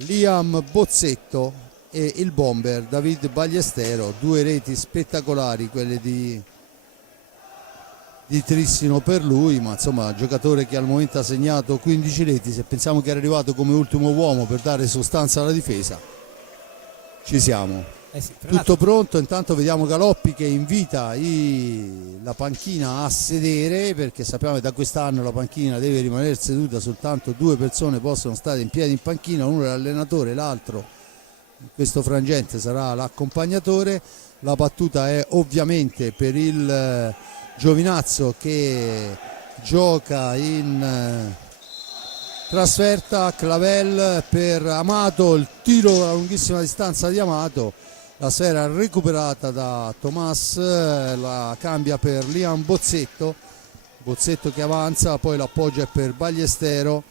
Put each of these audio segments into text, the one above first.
Liam Bozzetto e il bomber David Ballestero, due reti spettacolari, quelle di trissino per lui, ma insomma giocatore che al momento ha segnato 15 reti. Se pensiamo che era arrivato come ultimo uomo per dare sostanza alla difesa, ci siamo. Sì, tutto pronto. Intanto vediamo Galoppi che invita la panchina a sedere, perché sappiamo che da quest'anno la panchina deve rimanere seduta, soltanto due persone possono stare in piedi in panchina, uno è l'allenatore, l'altro in questo frangente sarà l'accompagnatore. La battuta è ovviamente per il Giovinazzo che gioca in trasferta. Clavel per Amato, il tiro a lunghissima distanza di Amato, la sfera recuperata da Tomas, la cambia per Liam Bozzetto che avanza, poi l'appoggia per Ballestero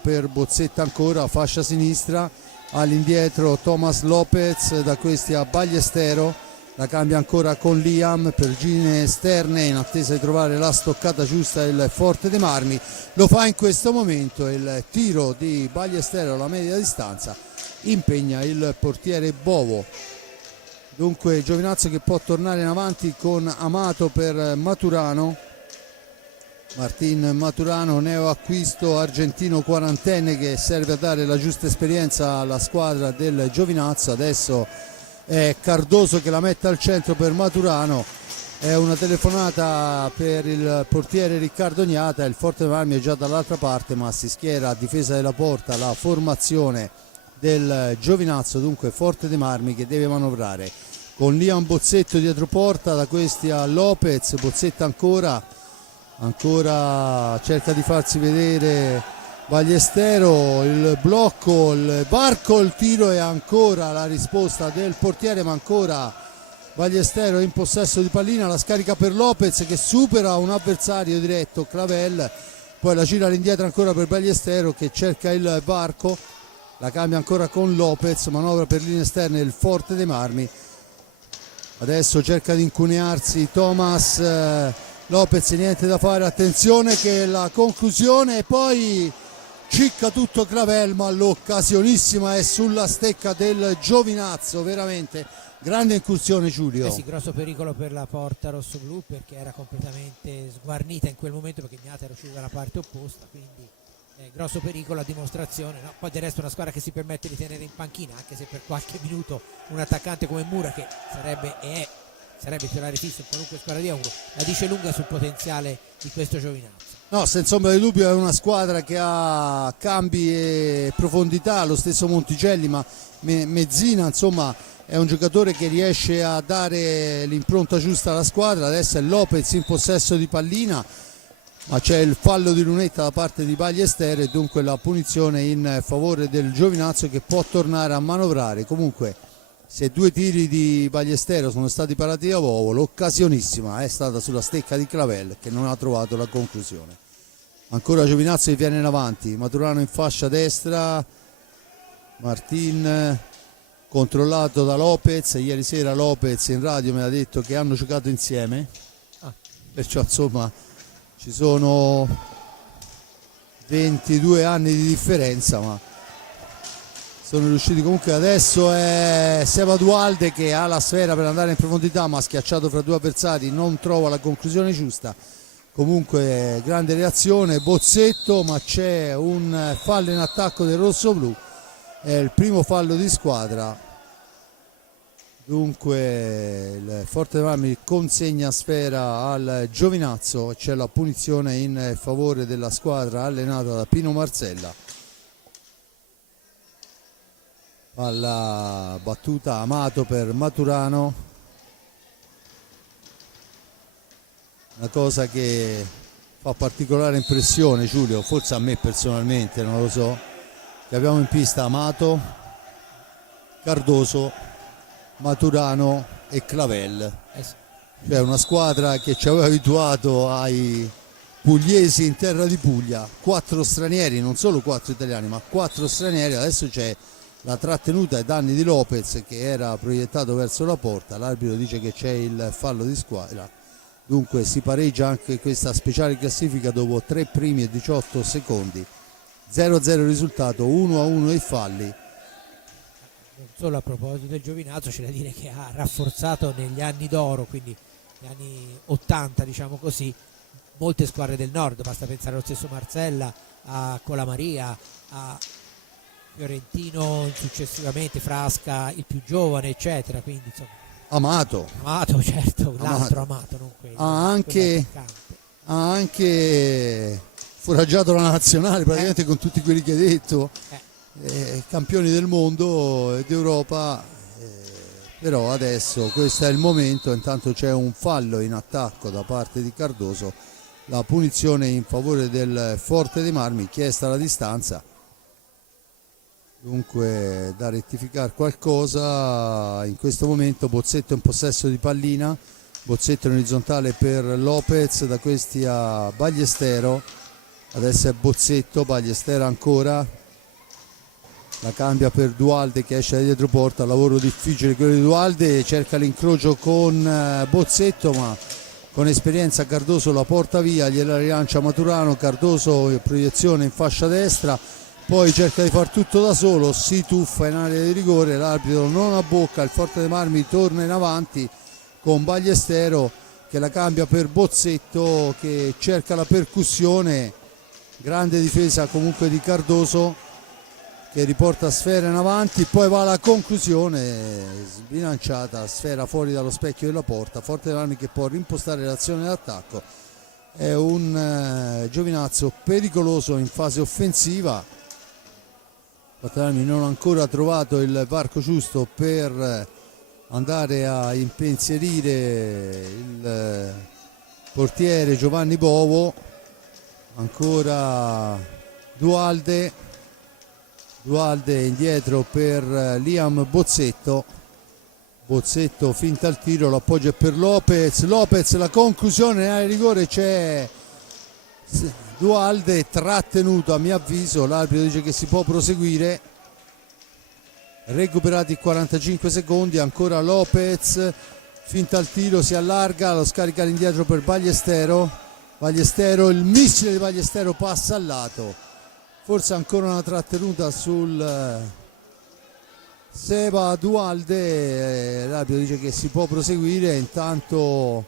per Bozzetto ancora, fascia sinistra, all'indietro Thomas Lopez, da questi a Ballestero, la cambia ancora con Liam per gine esterne in attesa di trovare la stoccata giusta il Forte dei Marmi. Lo fa in questo momento, il tiro di Ballestero alla media distanza impegna il portiere Bovo. Dunque Giovinazzo che può tornare in avanti con Amato per Maturano. Martin Maturano, neoacquisto argentino quarantenne che serve a dare la giusta esperienza alla squadra del Giovinazzo. Adesso è Cardoso che la mette al centro per Maturano. È una telefonata per il portiere Riccardo Gnata. Il Forte dei Marmi è già dall'altra parte, ma si schiera a difesa della porta la formazione del Giovinazzo. Dunque Forte dei Marmi che deve manovrare con Liam Bozzetto dietro porta, da questi a Lopez. Bozzetto ancora cerca di farsi vedere Ballestero, il blocco, il varco, il tiro e ancora la risposta del portiere, ma ancora Ballestero in possesso di pallina, la scarica per Lopez che supera un avversario diretto, Clavel, poi la gira all'indietro ancora per Ballestero che cerca il varco, la cambia ancora con Lopez, manovra per linee esterne il Forte dei Marmi. Adesso cerca di incunearsi Thomas, Lopez niente da fare, attenzione che la conclusione, e poi cicca tutto Clavel, ma l'occasionissima è sulla stecca del Giovinazzo, veramente grande incursione, Giulio. Sì, grosso pericolo per la porta rossoblu perché era completamente sguarnita in quel momento, perché Gnata era uscito dalla parte opposta, quindi grosso pericolo a dimostrazione, no? Poi del resto è una squadra che si permette di tenere in panchina, anche se per qualche minuto un attaccante come Mura, che sarebbe titolare fisso in qualunque squadra di Euro, la dice lunga sul potenziale di questo Giovinazzo. No, senza ombra di dubbio è una squadra che ha cambi e profondità, lo stesso Monticelli, ma Mezzina insomma è un giocatore che riesce a dare l'impronta giusta alla squadra. Adesso è Lopez in possesso di pallina, ma c'è il fallo di lunetta da parte di Ballestero e dunque la punizione in favore del Giovinazzo che può tornare a manovrare. Comunque se due tiri di Ballestero sono stati parati da Vovo, l'occasionissima è stata sulla stecca di Clavel che non ha trovato la conclusione. Ancora Giovinazzo che viene in avanti, Maturano in fascia destra, Martin controllato da Lopez. Ieri sera Lopez in radio mi ha detto che hanno giocato insieme, perciò insomma ci sono 22 anni di differenza, ma sono riusciti comunque. Adesso è Seba Dualde che ha la sfera per andare in profondità, ma schiacciato fra due avversari, non trova la conclusione giusta. Comunque grande reazione Bozzetto, ma c'è un fallo in attacco del rossoblu, è il primo fallo di squadra. Dunque il Forte dei Marmi consegna sfera al Giovinazzo, c'è la punizione in favore della squadra allenata da Pino Marzella. Alla battuta Amato per Maturano, una cosa che fa particolare impressione, Giulio, forse a me personalmente, non lo so, che abbiamo in pista Amato, Cardoso, Maturano e Clavel, cioè una squadra che ci aveva abituato ai pugliesi in terra di Puglia, 4 stranieri, non solo 4 italiani ma 4 stranieri. Adesso c'è la trattenuta ai danni di Lopez che era proiettato verso la porta, l'arbitro dice che c'è il fallo di squadra, dunque si pareggia anche questa speciale classifica dopo 3 primi e 18 secondi. 0-0 il risultato, 1-1 i falli. Non solo a proposito del Giovinazzo, c'è da dire che ha rafforzato negli anni d'oro, quindi negli anni 80 diciamo così, molte squadre del nord, basta pensare allo stesso Marsella, a Colamaria, a Fiorentino successivamente, Frasca il più giovane eccetera, quindi insomma Amato certo, l'altro Amato, non quello, ha anche foraggiato la nazionale praticamente con tutti quelli che hai detto, campioni del mondo e d'Europa, però adesso questo è il momento. Intanto c'è un fallo in attacco da parte di Cardoso, la punizione in favore del Forte dei Marmi, chiesta la distanza, dunque da rettificare qualcosa. In questo momento Bozzetto in possesso di pallina, Bozzetto in orizzontale per Lopez, da questi a Ballestero, adesso è Bozzetto, Ballestero ancora, la cambia per Dualde che esce da dietro porta, lavoro difficile quello di Dualde, cerca l'incrocio con Bozzetto ma con esperienza Cardoso la porta via, gliela rilancia Maturano, Cardoso proiezione in fascia destra, poi cerca di far tutto da solo, si tuffa in area di rigore, l'arbitro non abbocca, il Forte dei Marmi torna in avanti con Ballestero che la cambia per Bozzetto che cerca la percussione, grande difesa comunque di Cardoso che riporta Sfera in avanti, poi va alla conclusione, sbilanciata, Sfera fuori dallo specchio della porta, Forte dei Marmi che può rimpostare l'azione d'attacco. È un Giovinazzo pericoloso in fase offensiva, Forte dei Marmi non ha ancora trovato il varco giusto per andare a impensierire il portiere Giovanni Bovo. Ancora Dualde indietro per Liam Bozzetto, finta il tiro, l'appoggio è per Lopez, la conclusione in area di rigore, c'è Dualde trattenuto a mio avviso, l'arbitro dice che si può proseguire, recuperati 45 secondi, ancora Lopez, finta il tiro, si allarga, lo scarica all'indietro per Ballestero, il missile di Ballestero passa al lato, forse ancora una trattenuta sul Seba Dualde, l'arbitro dice che si può proseguire, intanto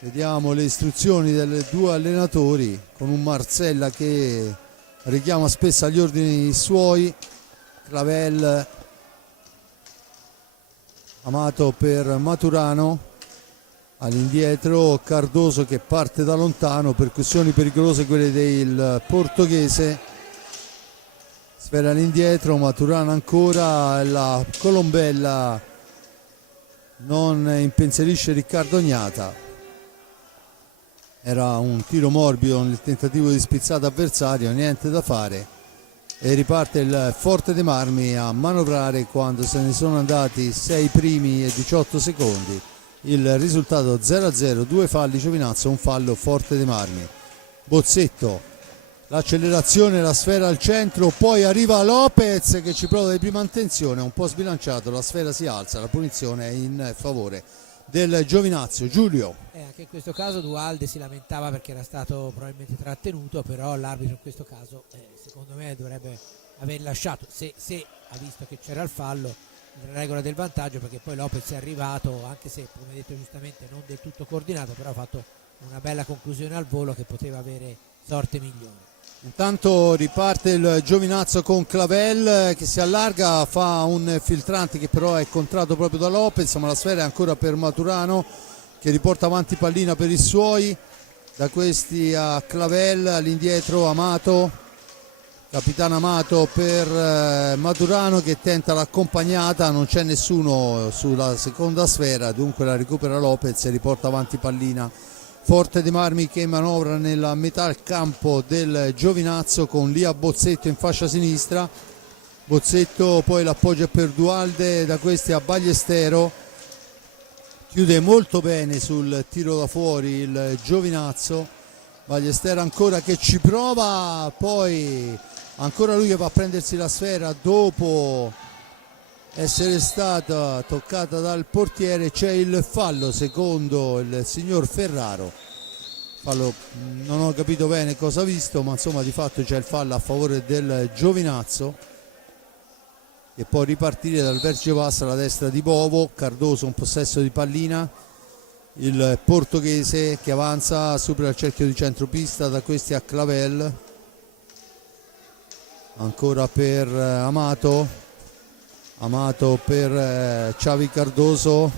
vediamo le istruzioni dei due allenatori con un Marsella che richiama spesso agli ordini suoi, Clavel, Amato per Maturano, all'indietro Cardoso che parte da lontano, percussioni pericolose quelle del portoghese, Sfera all'indietro, Maturano ancora, la Colombella non impensierisce Riccardo Ognata, era un tiro morbido nel tentativo di spizzata avversario, niente da fare e riparte il Forte dei Marmi a manovrare quando se ne sono andati 6 primi e 18 secondi. Il risultato 0-0, 2 falli Giovinazzo, un fallo Forte dei Marmi. Bozzetto, l'accelerazione, la Sfera al centro, poi arriva Lopez che ci prova di prima intenzione, un po' sbilanciato, la Sfera si alza, la punizione è in favore del Giovinazzo. Giulio. Anche in questo caso Dualde si lamentava perché era stato probabilmente trattenuto, però l'arbitro in questo caso secondo me dovrebbe aver lasciato, se ha visto che c'era il fallo, la regola del vantaggio, perché poi Lopez è arrivato, anche se come detto giustamente non del tutto coordinato, però ha fatto una bella conclusione al volo che poteva avere sorte migliore. Intanto riparte il Giovinazzo con Clavel che si allarga, fa un filtrante che però è contratto proprio da Lopez, ma la Sfera è ancora per Maturano che riporta avanti pallina per i suoi, da questi a Clavel, all'indietro Amato, capitano Amato per Maturano che tenta l'accompagnata, non c'è nessuno sulla seconda sfera, dunque la recupera Lopez e riporta avanti pallina. Forte dei Marmi che manovra nella metà campo del Giovinazzo con Lia Bozzetto in fascia sinistra, Bozzetto poi l'appoggio è per Dualde, da questi a Ballestero, chiude molto bene sul tiro da fuori il Giovinazzo, Ballestero ancora che ci prova, poi ancora lui che va a prendersi la sfera dopo essere stata toccata dal portiere, c'è il fallo secondo il signor Ferraro fallo, non ho capito bene cosa ha visto, ma insomma di fatto c'è il fallo a favore del Giovinazzo, e poi ripartire dal vertice basso alla destra di Bovo. Cardoso un possesso di pallina, il portoghese che avanza, supera il cerchio di centropista, da questi a Clavel, ancora per Amato per Xavi Cardoso,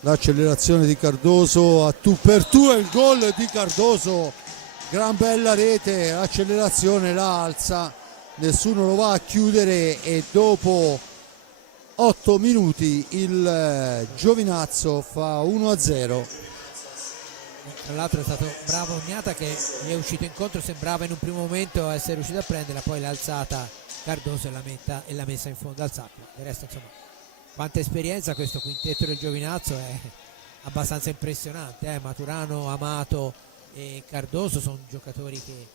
l'accelerazione di Cardoso a tu per tu e il gol di Cardoso, gran bella rete, l'accelerazione la alza, nessuno lo va a chiudere, e dopo 8 minuti il Giovinazzo fa 1-0. Tra l'altro è stato bravo Ognata, che gli è uscito incontro, sembrava in un primo momento essere riuscito a prenderla, poi l'ha alzata Cardoso e l'ha messa in fondo al sacco. Del resto, insomma, quanta esperienza questo quintetto del Giovinazzo, è abbastanza impressionante. Maturano, Amato e Cardoso sono giocatori che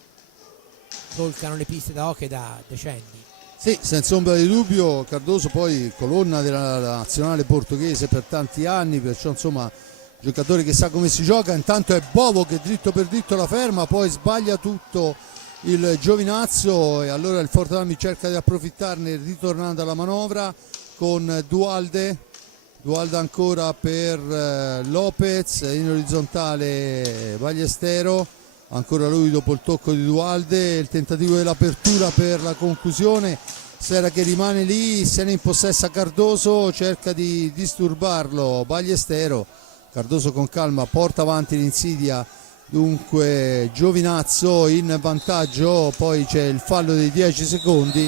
solcano le piste da hockey da decenni. Sì, senza ombra di dubbio. Cardoso poi colonna della nazionale portoghese per tanti anni, perciò insomma giocatore che sa come si gioca. Intanto è Bovo che dritto per dritto la ferma, poi sbaglia tutto il Giovinazzo, e allora il Forte Marmi cerca di approfittarne ritornando alla manovra con Dualde ancora per Lopez, in orizzontale Ballestero, ancora lui dopo il tocco di Dualde, il tentativo dell'apertura per la conclusione, Sfera che rimane lì, se ne impossessa Cardoso, cerca di disturbarlo Ballestero, Cardoso con calma porta avanti l'insidia, dunque Giovinazzo in vantaggio, poi c'è il fallo dei 10 secondi,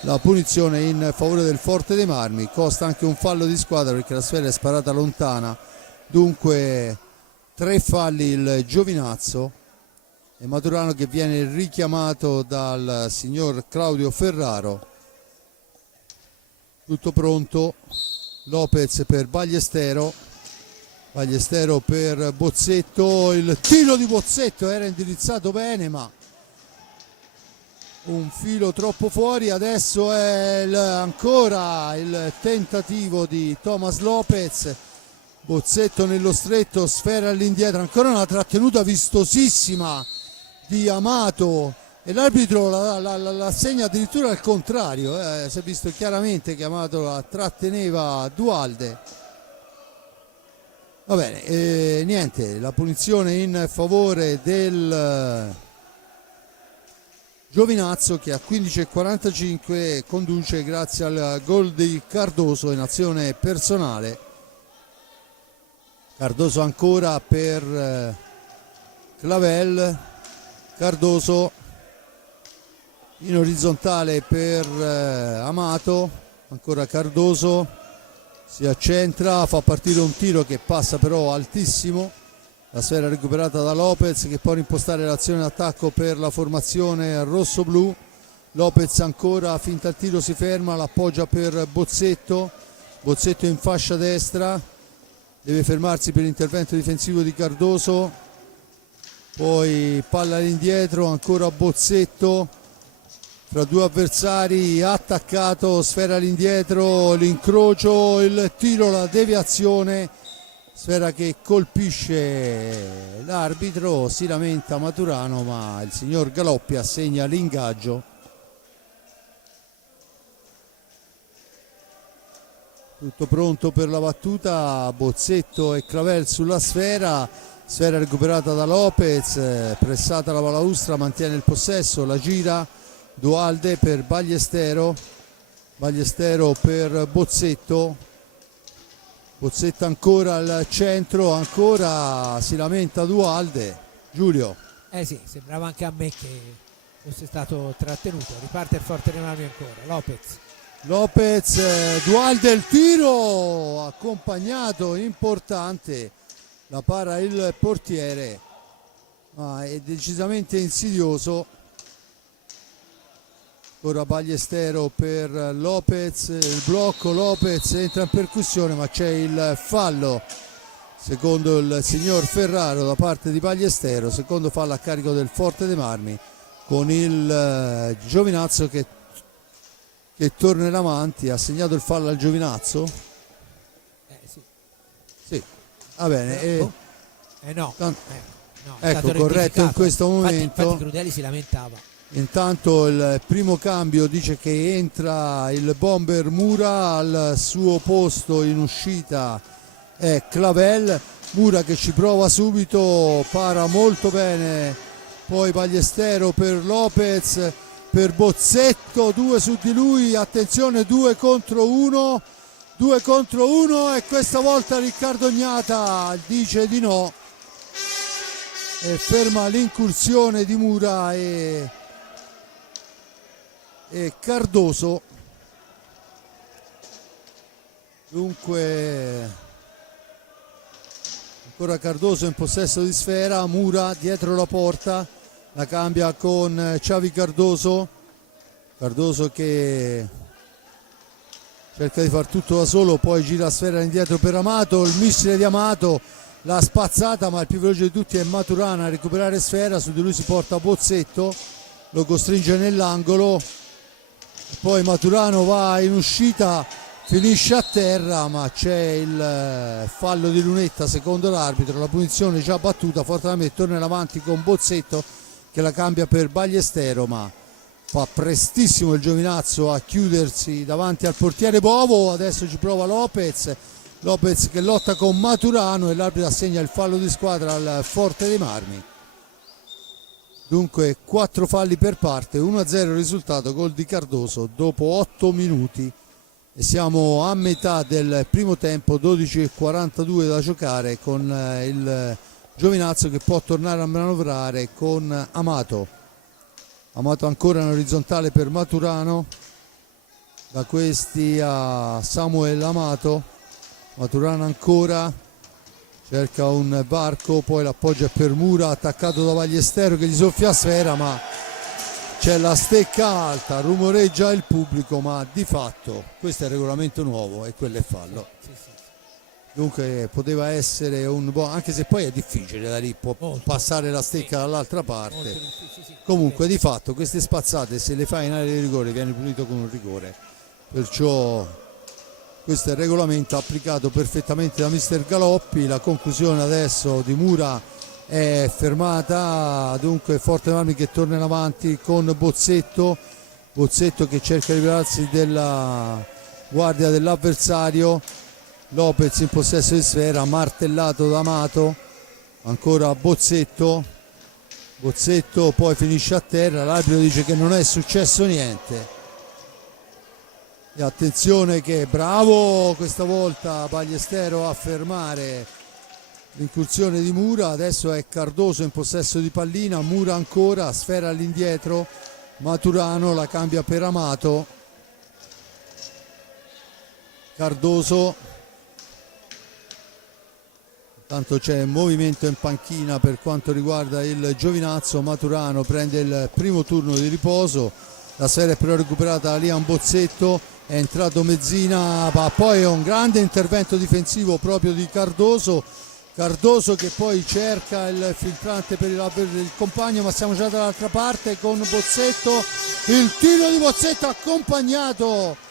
la punizione in favore del Forte dei Marmi, costa anche un fallo di squadra perché la sfera è sparata lontana, dunque 3 falli il Giovinazzo, e Maturano che viene richiamato dal signor Claudio Ferraro. Tutto pronto, Lopez per Ballestero per Bozzetto, il tiro di Bozzetto era indirizzato bene ma un filo troppo fuori. Adesso è ancora il tentativo di Thomas Lopez, Bozzetto nello stretto, sfera all'indietro, ancora una trattenuta vistosissima di Amato, e l'arbitro la segna addirittura al contrario, si è visto chiaramente che Amato la tratteneva Dualde. Va bene, niente, la punizione in favore del Giovinazzo, che a 15:45 conduce grazie al gol di Cardoso in azione personale. Cardoso ancora per Clavel, Cardoso in orizzontale per Amato, ancora Cardoso, si accentra, fa partire un tiro che passa però altissimo, la sfera recuperata da Lopez che può impostare l'azione d'attacco per la formazione rosso-blu. Lopez ancora, finta il tiro, si ferma, l'appoggia per Bozzetto in fascia destra, deve fermarsi per l'intervento difensivo di Cardoso, poi palla all'indietro, ancora Bozzetto fra due avversari, attaccato, sfera all'indietro, l'incrocio, il tiro, la deviazione, sfera che colpisce l'arbitro, si lamenta Maturano ma il signor Galoppi assegna l'ingaggio. Tutto pronto per la battuta, Bozzetto e Clavel sulla sfera recuperata da Lopez, pressata la balaustra, mantiene il possesso, la gira Dualde per Ballestero per Bozzetto ancora al centro, ancora si lamenta Dualde. Giulio. Sì, sembrava anche a me che fosse stato trattenuto. Riparte il Forte dei Marmi ancora, Lopez, Dualde, il tiro accompagnato, importante, la para il portiere, ma è decisamente insidioso. Ora Ballestero per Lopez, il blocco, Lopez entra in percussione ma c'è il fallo secondo il signor Ferraro da parte di Ballestero, secondo fallo a carico del Forte dei Marmi, con il Giovinazzo che torna avanti. Ha segnato il fallo al Giovinazzo? Sì. Sì, va bene. No. No, è ecco, stato corretto in rettificato. questo Infatti momento. Crudeli si lamentava. Intanto il primo cambio dice che entra il bomber Mura, al suo posto in uscita è Clavel. Mura che ci prova subito, para molto bene, poi Ballestero per Lopez, per Bozzetto, 2 su di lui, attenzione, 2 contro 1 e questa volta Riccardo Gnata dice di no e ferma l'incursione di Mura e Cardoso. Dunque ancora Cardoso in possesso di sfera, Mura dietro la porta, la cambia con Xavi Cardoso che cerca di far tutto da solo, poi gira la sfera indietro per Amato, il missile di Amato l'ha spazzata, ma il più veloce di tutti è Maturana a recuperare sfera, su di lui si porta Bozzetto, lo costringe nell'angolo, poi Maturano va in uscita, finisce a terra, ma c'è il fallo di Lunetta secondo l'arbitro, la punizione già battuta, fortunatamente torna in avanti con Bozzetto che la cambia per Ballestero, ma fa prestissimo il Giovinazzo a chiudersi davanti al portiere Bovo. Adesso ci prova Lopez che lotta con Maturano e l'arbitro assegna il fallo di squadra al Forte dei Marmi. Dunque 4 falli per parte, 1-0 il risultato, gol di Cardoso dopo 8 minuti e siamo a metà del primo tempo, 12:42 da giocare, con il Giovinazzo che può tornare a manovrare con Amato ancora in orizzontale per Maturano, da questi a Samuel Amato, Maturano ancora cerca un varco, poi l'appoggia per Mura, attaccato da Ballestero che gli soffia a sfera, ma c'è la stecca alta, rumoreggia il pubblico, ma di fatto questo è il regolamento nuovo e quello è fallo. Dunque poteva essere un buon, anche se poi è difficile da lì passare la stecca dall'altra parte. Comunque di fatto queste spazzate, se le fai in area di rigore, viene punito con un rigore, perciò questo è il regolamento applicato perfettamente da mister Galoppi. La conclusione adesso di Mura è fermata, dunque Forte Marmi che torna in avanti con Bozzetto che cerca di liberarsi della guardia dell'avversario. Lopez in possesso di sfera, martellato da Amato, ancora Bozzetto poi finisce a terra, l'arbitro dice che non è successo niente e attenzione che bravo questa volta Ballestero a fermare l'incursione di Mura. Adesso è Cardoso in possesso di pallina, Mura ancora, sfera all'indietro, Maturano la cambia per Amato, Cardoso. Tanto c'è movimento in panchina per quanto riguarda il Giovinazzo, Maturano prende il primo turno di riposo, la sfera è però recuperata da Liam Bozzetto, è entrato Mezzina, ma poi è un grande intervento difensivo proprio di Cardoso che poi cerca il filtrante per il compagno, ma siamo già dall'altra parte con Bozzetto, il tiro di Bozzetto accompagnato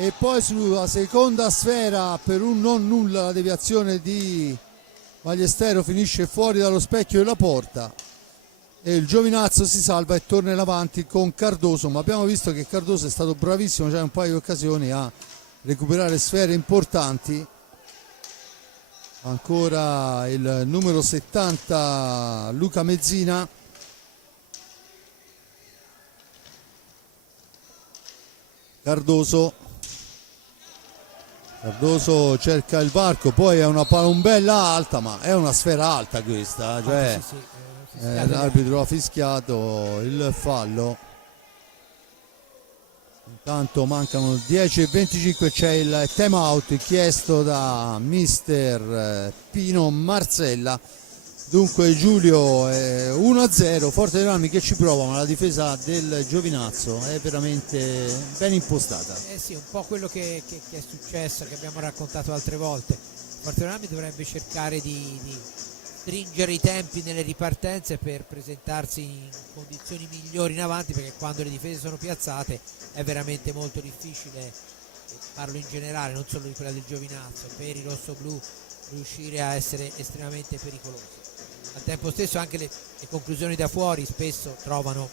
e poi sulla seconda sfera per un non nulla la deviazione di Ballestero finisce fuori dallo specchio della porta e il Giovinazzo si salva e torna in avanti con Cardoso, ma abbiamo visto che Cardoso è stato bravissimo già in un paio di occasioni a recuperare sfere importanti. Ancora il numero 70 Luca Mezzina, Cardoso cerca il varco, poi è una palombella alta, ma è una sfera alta questa, cioè l'arbitro ha fischiato il fallo. Intanto mancano 10:25, c'è il time out chiesto da mister Pino Marzella. Dunque Giulio 1-0, Forte dei Marmi che ci prova, ma la difesa del Giovinazzo è veramente ben impostata. Sì, un po' quello che è successo, che abbiamo raccontato altre volte. Forte dei Marmi dovrebbe cercare di stringere i tempi nelle ripartenze per presentarsi in condizioni migliori in avanti, perché quando le difese sono piazzate è veramente molto difficile, parlo in generale, non solo di quella del Giovinazzo, per i rossoblù riuscire a essere estremamente pericolosi. al tempo stesso anche le conclusioni da fuori spesso trovano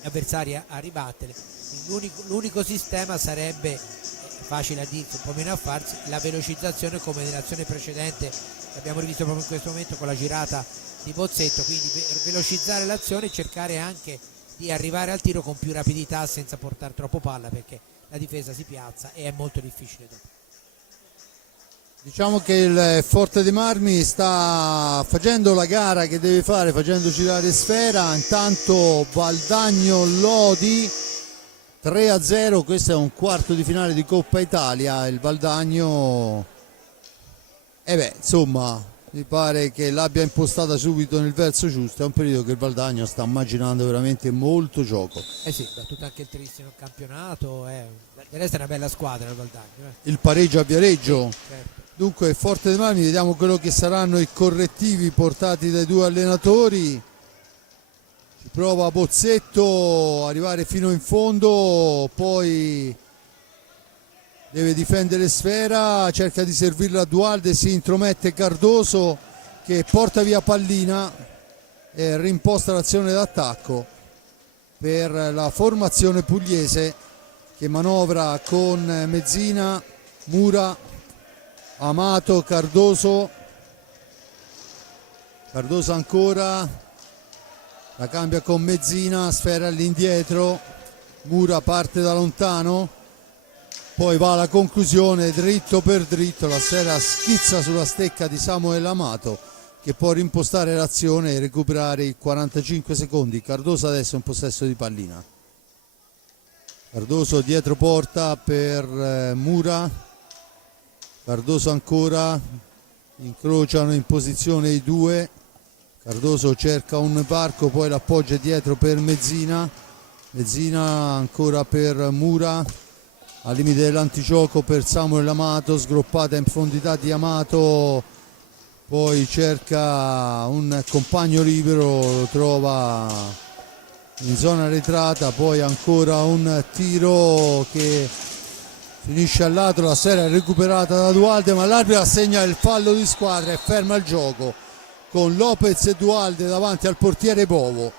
gli avversari a ribattere. L'unico sistema sarebbe, facile a dirsi, un po' meno a farsi, la velocizzazione come nell'azione precedente che abbiamo rivisto proprio in questo momento con la girata di Bozzetto, quindi per velocizzare l'azione e cercare anche di arrivare al tiro con più rapidità senza portare troppo palla, perché la difesa si piazza e è molto difficile dopo. Diciamo che il Forte dei Marmi sta facendo la gara che deve fare, facendo girare sfera. Intanto Valdagno Lodi 3-0, questo è un quarto di finale di Coppa Italia. Il Valdagno insomma mi pare che l'abbia impostata subito nel verso giusto. È un periodo che il Valdagno sta immaginando veramente molto gioco. Sì, battuto anche il tristissimo campionato, del resto è una bella squadra il Valdagno. Il pareggio a Viareggio. Sì, certo. Dunque Forte dei Marmi, vediamo quello che saranno i correttivi portati dai due allenatori. Ci prova Bozzetto a arrivare fino in fondo, poi deve difendere sfera, cerca di servirla a Dualde, si intromette Cardoso che porta via pallina e rimposta l'azione d'attacco per la formazione pugliese che manovra con Mezzina, Mura, Amato, Cardoso ancora, la cambia con Mezzina, sfera all'indietro, Mura parte da lontano, poi va alla conclusione dritto per dritto, la sfera schizza sulla stecca di Samuel Amato che può rimpostare l'azione e recuperare i 45 secondi. Cardoso adesso è in possesso di pallina, Cardoso dietro porta per Mura, Cardoso ancora, incrociano in posizione i due, Cardoso cerca un varco, poi l'appoggia dietro per Mezzina, Mezzina ancora per Mura, al limite dell'antigioco per Samuel Amato, sgroppata in profondità di Amato, poi cerca un compagno libero, lo trova in zona arretrata, poi ancora un tiro che finisce al lato, la sfera è recuperata da Dualde, ma l'arbitro assegna il fallo di squadra e ferma il gioco con Lopez e Dualde davanti al portiere Bovo.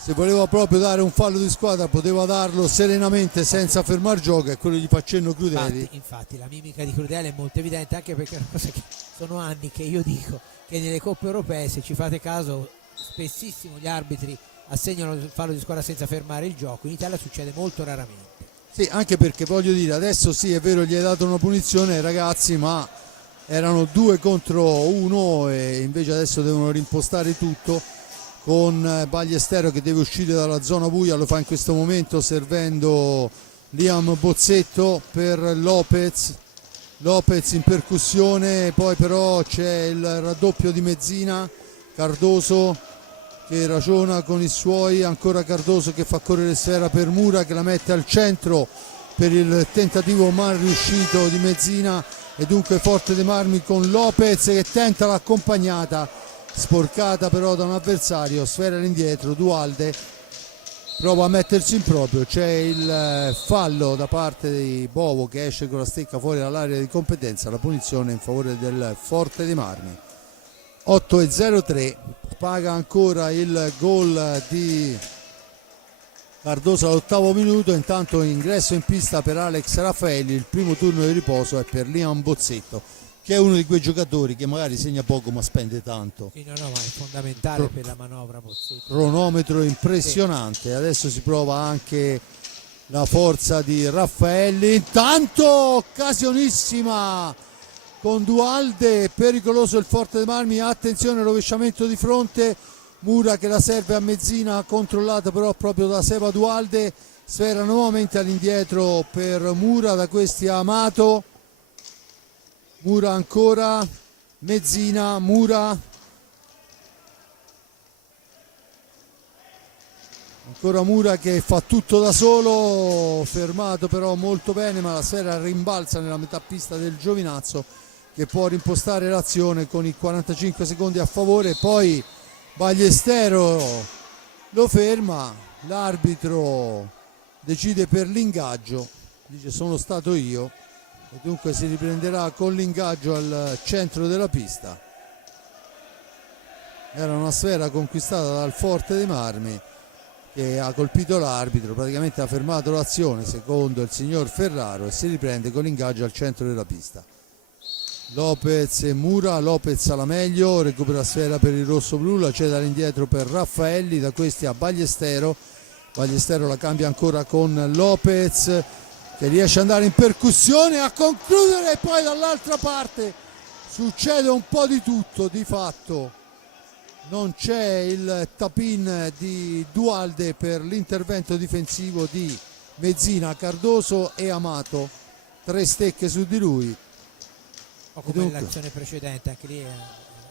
Se voleva proprio dare un fallo di squadra poteva darlo serenamente senza fermare il gioco, è quello gli fa cenno Crudeli. Infatti la mimica di Crudeli è molto evidente, anche perché è una cosa che sono anni che io dico che nelle coppe europee, se ci fate caso, spessissimo gli arbitri assegnano il fallo di squadra senza fermare il gioco. In Italia succede molto raramente. Sì, anche perché voglio dire, adesso sì è vero gli hai dato una punizione ai ragazzi, ma erano 2 contro 1 e invece adesso devono rimpostare tutto con Ballestero che deve uscire dalla zona buia, lo fa in questo momento servendo Liam Bozzetto per Lopez in percussione, poi però c'è il raddoppio di Mezzina, Cardoso che ragiona con i suoi, ancora Cardoso che fa correre sfera per Mura che la mette al centro per il tentativo mal riuscito di Mezzina, e dunque Forte dei Marmi con Lopez che tenta l'accompagnata, sporcata però da un avversario, sfera all'indietro, Dualde prova a mettersi in proprio, c'è il fallo da parte di Bovo che esce con la stecca fuori dall'area di competenza, la punizione in favore del Forte dei Marmi. 8-0-3, paga ancora il gol di Cardoso all'8° minuto. Intanto ingresso in pista per Alex Raffaelli, il primo turno di riposo è per Liam Bozzetto che è uno di quei giocatori che magari segna poco ma spende tanto. Sì, no, ma è fondamentale per la manovra Bozzetto. Cronometro impressionante, adesso si prova anche la forza di Raffaelli, intanto occasionissima con Dualde, pericoloso il Forte dei Marmi, attenzione rovesciamento di fronte, Mura che la serve a Mezzina, controllata però proprio da Seba Dualde, sfera nuovamente all'indietro per Mura, da questi Amato, Mura ancora, Mezzina, Mura, ancora Mura che fa tutto da solo, fermato però molto bene, ma la sfera rimbalza nella metà pista del Giovinazzo che può rimpostare l'azione con i 45 secondi a favore, poi Ballestero lo ferma, l'arbitro decide per l'ingaggio, dice sono stato io, e dunque si riprenderà con l'ingaggio al centro della pista. Era una sfera conquistata dal Forte dei Marmi, che ha colpito l'arbitro, praticamente ha fermato l'azione secondo il signor Ferraro, e si riprende con l'ingaggio al centro della pista. Lopez e Mura, Lopez alla meglio, recupera la sfera per il rosso-blu, la cede all'indietro per Raffaelli, da questi a Ballestero. Ballestero la cambia ancora con Lopez, che riesce ad andare in percussione, a concludere, e poi dall'altra parte succede un po' di tutto. Di fatto non c'è il tap-in di Dualde per l'intervento difensivo di Mezzina, Cardoso e Amato, 3 stecche su di lui. Come nell'azione precedente, anche lì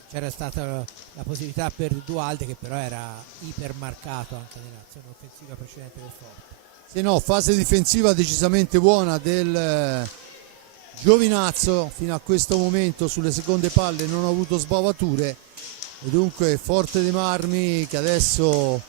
c'era stata la possibilità per Dualde, che però era ipermarcato anche nell'azione offensiva precedente del Forte. Sì, no, fase difensiva decisamente buona del Giovinazzo fino a questo momento. Sulle seconde palle non ha avuto sbavature, e dunque Forte dei Marmi che adesso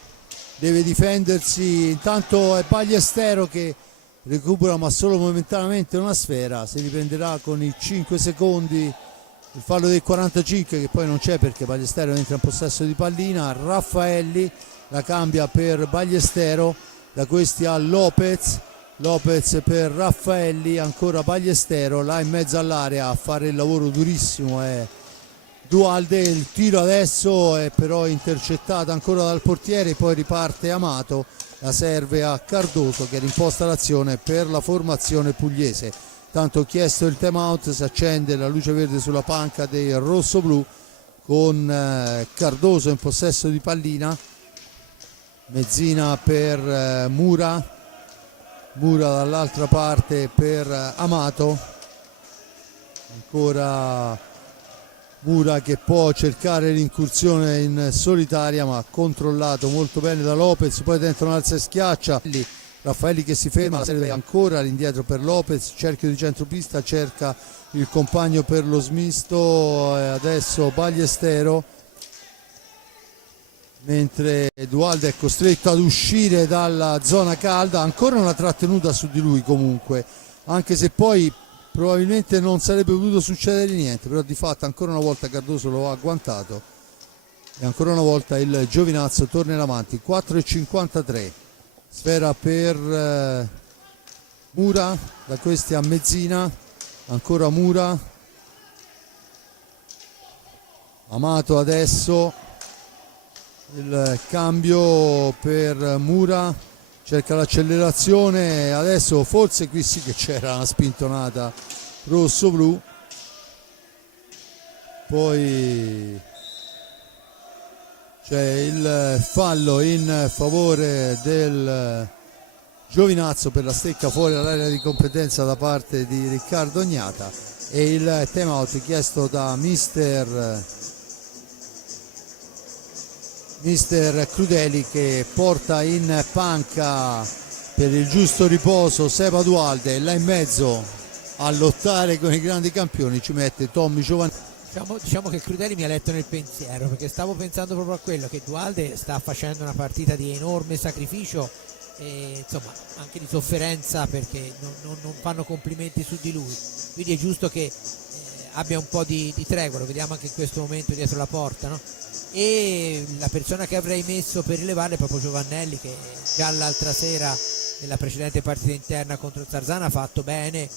deve difendersi. Intanto è Ballestero che recupera, ma solo momentaneamente, una sfera. Si riprenderà con i 5 secondi, il fallo del 45 che poi non c'è perché Ballestero entra in possesso di pallina. Raffaelli la cambia per Ballestero, da questi a Lopez, Lopez per Raffaelli, ancora Ballestero là in mezzo all'area a fare il lavoro durissimo è Dualde. Il tiro adesso è però intercettato ancora dal portiere, poi riparte Amato, la serve a Cardoso che rimposta l'azione per la formazione pugliese. Tanto chiesto il time out, si accende la luce verde sulla panca dei rossoblù con Cardoso in possesso di pallina. Mezzina per Mura, Mura dall'altra parte per Amato, ancora Mura che può cercare l'incursione in solitaria, ma controllato molto bene da Lopez, poi dentro un'alza e schiaccia. Raffaelli che si ferma, la serve ancora all'indietro per Lopez, cerchio di centropista, cerca il compagno per lo smisto, adesso Ballestero, mentre Dualde è costretto ad uscire dalla zona calda. Ancora una trattenuta su di lui comunque, anche se poi probabilmente non sarebbe potuto succedere niente, però di fatto ancora una volta Cardoso lo ha agguantato e ancora una volta il Giovinazzo torna in avanti. 4,53, sfera per Mura, da questi a Mezzina, ancora Mura, Amato adesso, il cambio per Mura, cerca l'accelerazione, adesso forse qui sì che c'era una spintonata rosso-blu, poi c'è il fallo in favore del Giovinazzo per la stecca fuori dall'area di competenza da parte di Riccardo Ognata, e il time out chiesto da mister Crudeli, che porta in panca per il giusto riposo Seba Dualde, e là in mezzo a lottare con i grandi campioni ci mette Tommy Giovanni. Diciamo che Crudeli mi ha letto nel pensiero, perché stavo pensando proprio a quello, che Dualde sta facendo una partita di enorme sacrificio e insomma anche di sofferenza, perché non fanno complimenti su di lui, quindi è giusto che abbia un po' di tregua. Lo vediamo anche in questo momento dietro la porta, no? E la persona che avrei messo per rilevarle è proprio Giovannelli, che già l'altra sera nella precedente partita interna contro Zarzana ha fatto bene,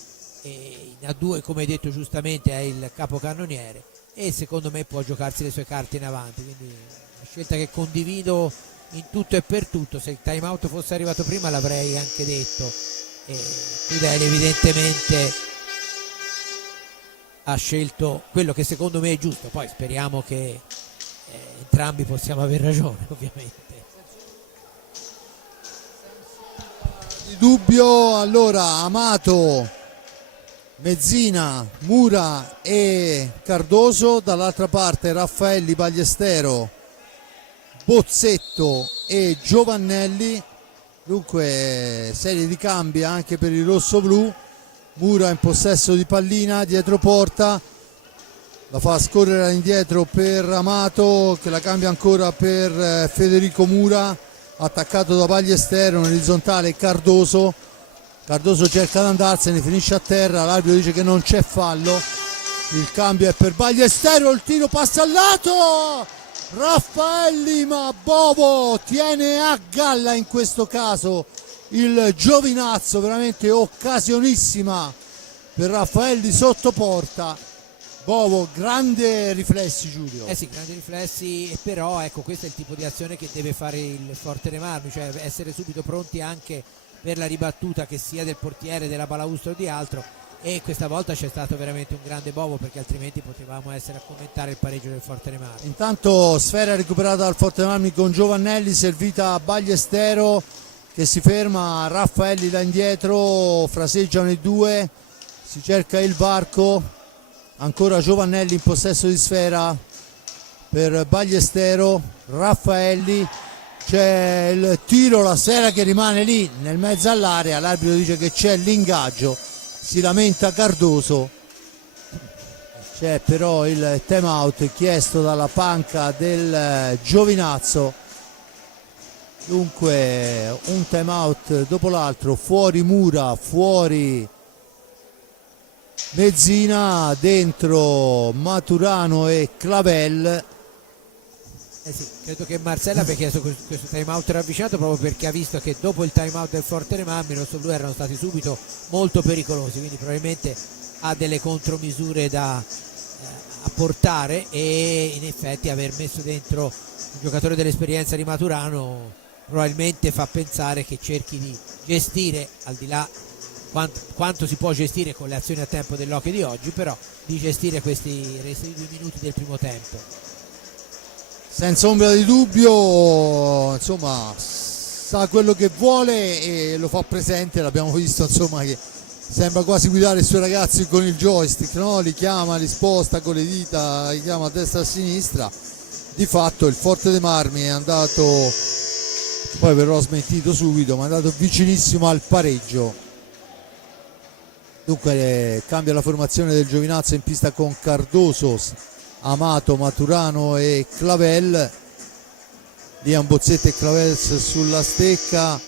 e in A2 come hai detto giustamente è il capocannoniere e secondo me può giocarsi le sue carte in avanti, quindi una scelta che condivido in tutto e per tutto. Se il time out fosse arrivato prima l'avrei anche detto, e Crudeli evidentemente ha scelto quello che secondo me è giusto, poi speriamo che entrambi possiamo aver ragione, ovviamente. Di dubbio. Allora Amato, Mezzina, Mura e Cardoso, dall'altra parte Raffaelli, Ballestero, Bozzetto e Giovannelli. Dunque serie di cambi anche per il rosso-blu. Mura in possesso di pallina dietro porta, la fa scorrere all'indietro per Amato, che la cambia ancora per Federico Mura, attaccato da Ballestero in orizzontale. Cardoso cerca di andarsene, finisce a terra, l'arbitro dice che non c'è fallo, il cambio è per Ballestero, il tiro passa al lato Raffaelli, ma Bovo tiene a galla in questo caso il Giovinazzo, veramente occasionissima per Raffaelli sotto porta. Bovo, grande riflessi, Giulio. Eh sì, grandi riflessi, però ecco, questo è il tipo di azione che deve fare il Forte dei Marmi, cioè essere subito pronti anche per la ribattuta, che sia del portiere, della balaustra o di altro, e questa volta c'è stato veramente un grande Bovo, perché altrimenti potevamo essere a commentare il pareggio del Forte dei Marmi. Intanto sfera recuperata dal Forte dei Marmi con Giovannelli, servita a Ballestero che si ferma, Raffaelli da indietro, fraseggiano i due, si cerca il varco. Ancora Giovannelli in possesso di sfera per Ballestero, Raffaelli, c'è il tiro, la sfera che rimane lì nel mezzo all'area, l'arbitro dice che c'è l'ingaggio, si lamenta Cardoso, c'è però il time out chiesto dalla panca del Giovinazzo. Dunque un time out dopo l'altro, fuori Mura, fuori Mezzina, dentro Maturano e Clavel. Eh sì, credo che Marcella abbia chiesto questo time out ravvicinato proprio perché ha visto che dopo il time out del Forte dei Marmi i rossoblu erano stati subito molto pericolosi, quindi probabilmente ha delle contromisure da apportare, e in effetti aver messo dentro un giocatore dell'esperienza di Maturano probabilmente fa pensare che cerchi di gestire, al di là quanto si può gestire con le azioni a tempo dell'hockey di oggi, però di gestire questi resti 2 minuti del primo tempo. Senza ombra di dubbio, insomma, sa quello che vuole e lo fa presente, l'abbiamo visto, insomma, che sembra quasi guidare i suoi ragazzi con il joystick, no? Li chiama, li sposta con le dita, li chiama a destra e a sinistra. Di fatto il Forte dei Marmi è andato, poi verrò smentito subito, ma è andato vicinissimo al pareggio. Dunque cambia la formazione del Giovinazzo in pista con Cardoso, Amato, Maturano e Clavel. Liam Bozzetto e Clavels sulla stecca.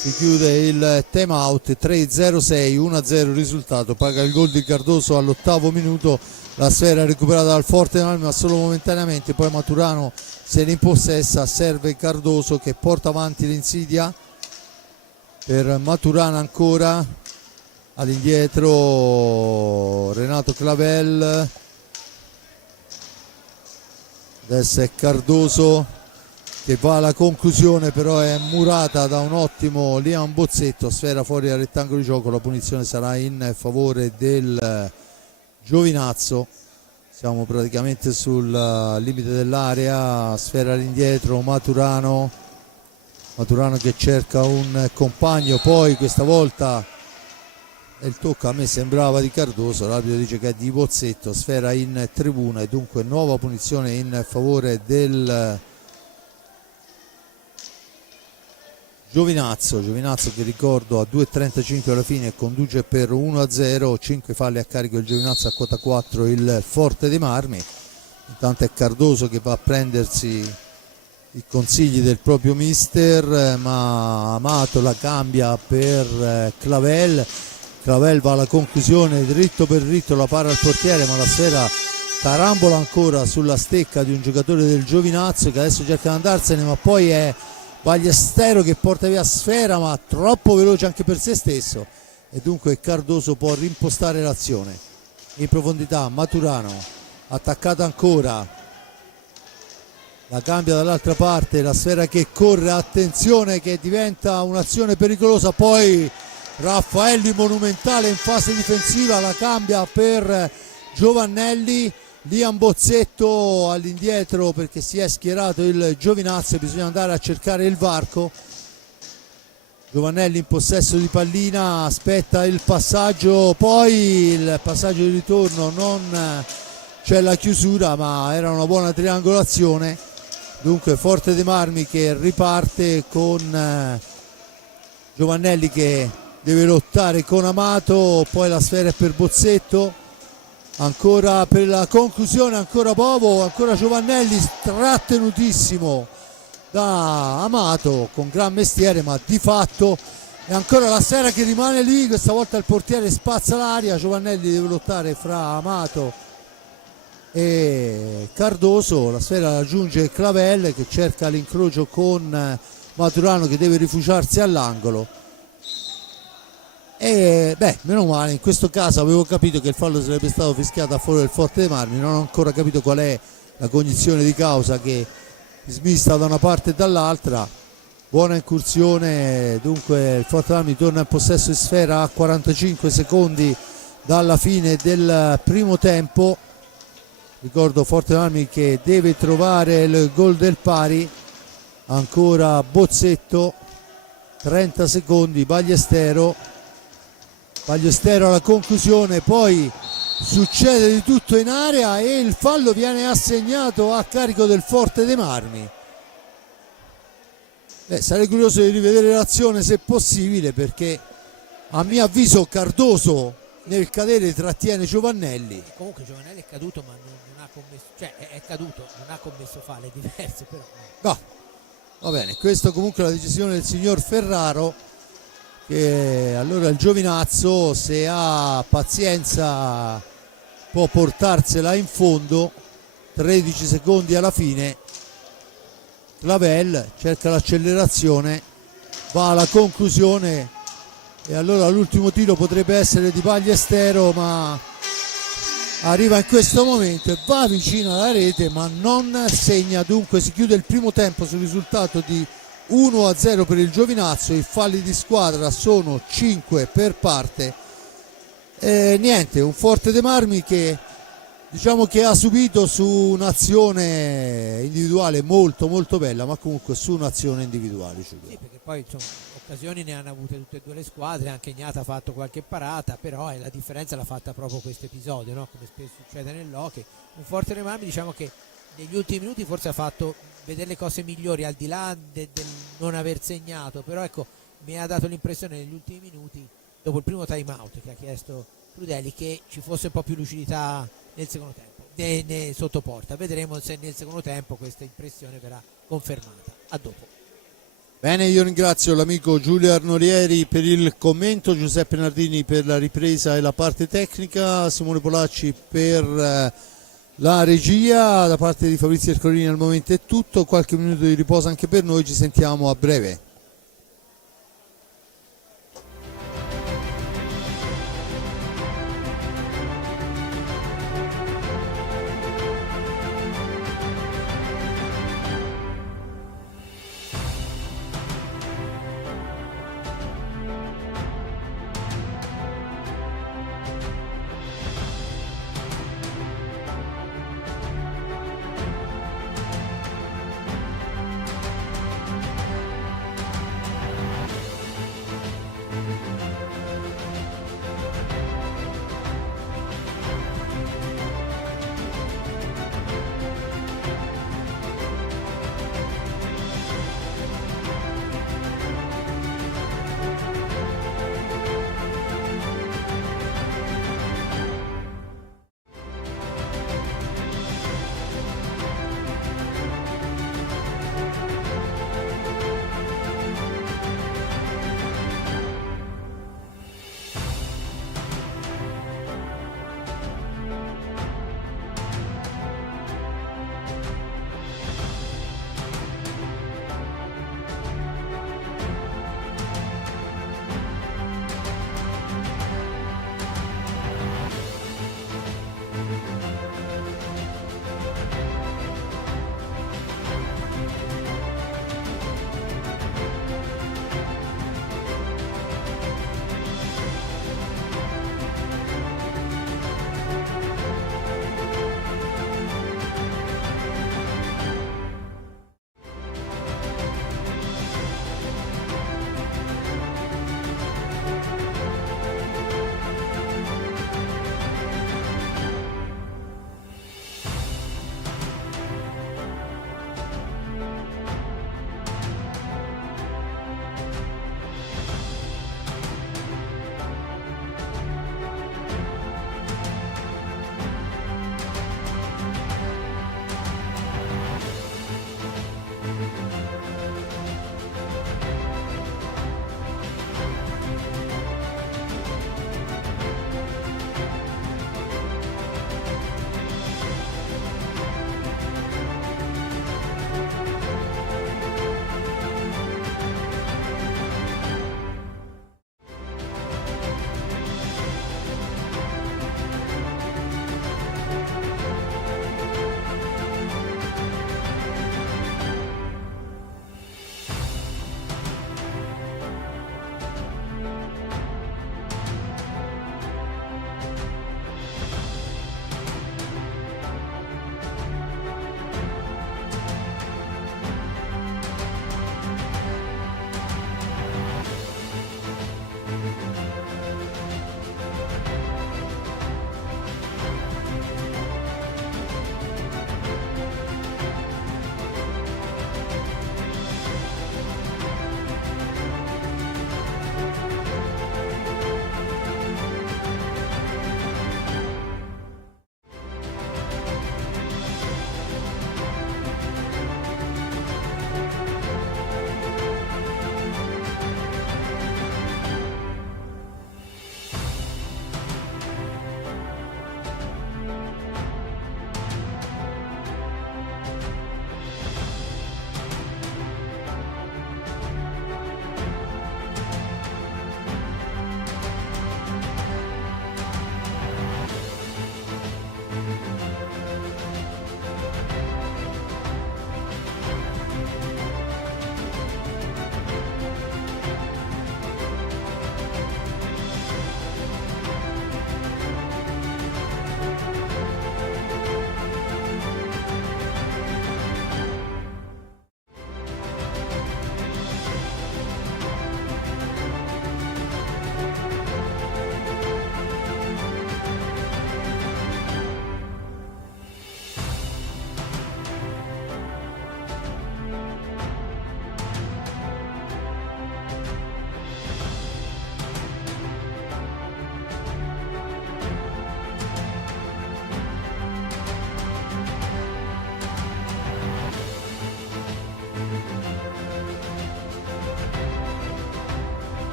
Si chiude il time out, 3-0-6, 1-0 risultato. Paga il gol di Cardoso all'8° minuto. La sfera recuperata dal Forte dei Marmi, ma solo momentaneamente. Poi Maturano se ne impossessa, serve Cardoso che porta avanti l'insidia per Maturano ancora. All'indietro Renato Clavel, adesso è Cardoso che va alla conclusione, però è murata da un ottimo Liam Bozzetto, sfera fuori dal rettangolo di gioco, la punizione sarà in favore del Giovinazzo. Siamo praticamente sul limite dell'area, sfera all'indietro, Maturano che cerca un compagno, poi questa volta il tocco a me sembrava di Cardoso, l'arbitro dice che è di Bozzetto, sfera in tribuna e dunque nuova punizione in favore del Giovinazzo che ricordo a 2.35 alla fine conduce per 1-0, 5 falli a carico del Giovinazzo, a quota 4 il Forte dei Marmi. Intanto è Cardoso che va a prendersi i consigli del proprio mister, ma Amato la cambia per Clavel va alla conclusione, dritto per dritto, la para al portiere, ma la sfera carambola ancora sulla stecca di un giocatore del Giovinazzo che adesso cerca di andarsene, ma poi è Ballestero che porta via sfera, ma troppo veloce anche per se stesso, e dunque Cardoso può rimpostare l'azione. In profondità Maturano, attaccata ancora, la cambia dall'altra parte, la sfera che corre, attenzione che diventa un'azione pericolosa, poi Raffaelli monumentale in fase difensiva, la cambia per Giovannelli, Liam Bozzetto all'indietro perché si è schierato il Giovinazzo e bisogna andare a cercare il varco. Giovannelli in possesso di pallina, aspetta il passaggio, poi il passaggio di ritorno, non c'è la chiusura, ma era una buona triangolazione. Dunque Forte dei Marmi che riparte con Giovannelli che deve lottare con Amato, poi la sfera è per Bozzetto, ancora per la conclusione, ancora Bovo, ancora Giovannelli trattenutissimo da Amato con gran mestiere, ma di fatto è ancora la sfera che rimane lì, questa volta il portiere spazza l'aria, Giovannelli deve lottare fra Amato e Cardoso, la sfera raggiunge Clavel che cerca l'incrocio con Maturano che deve rifugiarsi all'angolo. E meno male, in questo caso avevo capito che il fallo sarebbe stato fischiato a favore del Forte dei Marmi, non ho ancora capito qual è la cognizione di causa che smista da una parte e dall'altra. Buona incursione, dunque il Forte dei Marmi torna in possesso di sfera a 45 secondi dalla fine del primo tempo. Ricordo Forte dei Marmi che deve trovare il gol del pari, ancora Bozzetto, 30 secondi, Ballestero alla conclusione, poi succede di tutto in area e il fallo viene assegnato a carico del Forte dei Marmi. Sarei curioso di rivedere l'azione se possibile, perché a mio avviso Cardoso nel cadere trattiene Giovannelli. Comunque Giovannelli è caduto ma non ha commesso, cioè è caduto, non ha commesso falle diverse, però no. Va bene, questo comunque è la decisione del signor Ferraro, che allora il giovinazzo, se ha pazienza, può portarsela in fondo. 13 secondi alla fine, Clavel cerca l'accelerazione, va alla conclusione e allora l'ultimo tiro potrebbe essere di Ballestero, ma arriva in questo momento e va vicino alla rete ma non segna. Dunque si chiude il primo tempo sul risultato di 1-0 per il giovinazzo. I falli di squadra sono 5 per parte. Niente, un Forte dei Marmi che diciamo che ha subito su un'azione individuale molto molto bella, ma comunque su un'azione individuale. Sì, perché poi insomma, occasioni ne hanno avute tutte e due le squadre, anche Gnata ha fatto qualche parata, però la differenza l'ha fatta proprio questo episodio, no? Come spesso succede nell'hockey. Un Forte dei Marmi diciamo che negli ultimi minuti forse ha fatto vedere le cose migliori, al di là del non aver segnato, però ecco, mi ha dato l'impressione negli ultimi minuti, dopo il primo time out che ha chiesto Prudelli, che ci fosse un po' più lucidità nel secondo tempo, sotto porta. Vedremo se nel secondo tempo questa impressione verrà confermata. A dopo. Bene, io ringrazio l'amico Giulio Arnorieri per il commento, Giuseppe Nardini per la ripresa e la parte tecnica, Simone Polacci per la regia. Da parte di Fabrizio Ercolini al momento è tutto, qualche minuto di riposo anche per noi, ci sentiamo a breve.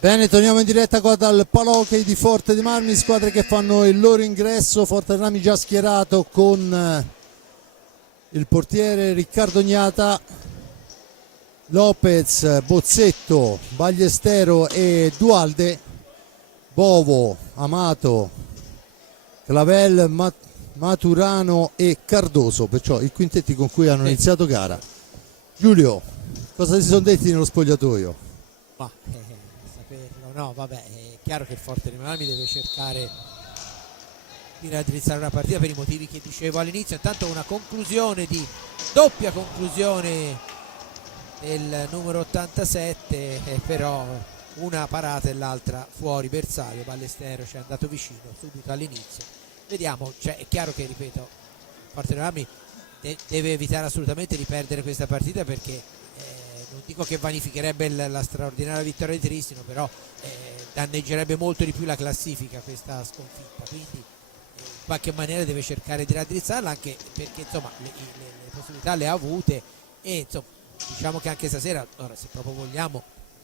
Bene, torniamo in diretta qua dal Palockey di Forte dei Marmi, squadre che fanno il loro ingresso. Forte dei Marmi già schierato con il portiere Riccardo Gnata, Lopez, Bozzetto, Bagliestero e Dualde, Bovo, Amato, Clavel, Maturano e Cardoso, perciò i quintetti con cui hanno iniziato gara. Giulio, cosa si sono detti nello spogliatoio? Ma saperlo, no, vabbè, è chiaro che il Forte dei Marmi deve cercare di raddrizzare una partita per i motivi che dicevo all'inizio. Intanto una conclusione doppia conclusione del numero 87, però una parata e l'altra fuori bersaglio. Ballestero ci è andato vicino subito all'inizio. Vediamo, cioè, è chiaro che, ripeto, Forte dei Marmi deve evitare assolutamente di perdere questa partita, perché non dico che vanificherebbe la straordinaria vittoria di Tristino, però danneggerebbe molto di più la classifica questa sconfitta, quindi in qualche maniera deve cercare di raddrizzarla, anche perché insomma le possibilità le ha avute, e insomma diciamo che anche stasera, ora, se proprio vogliamo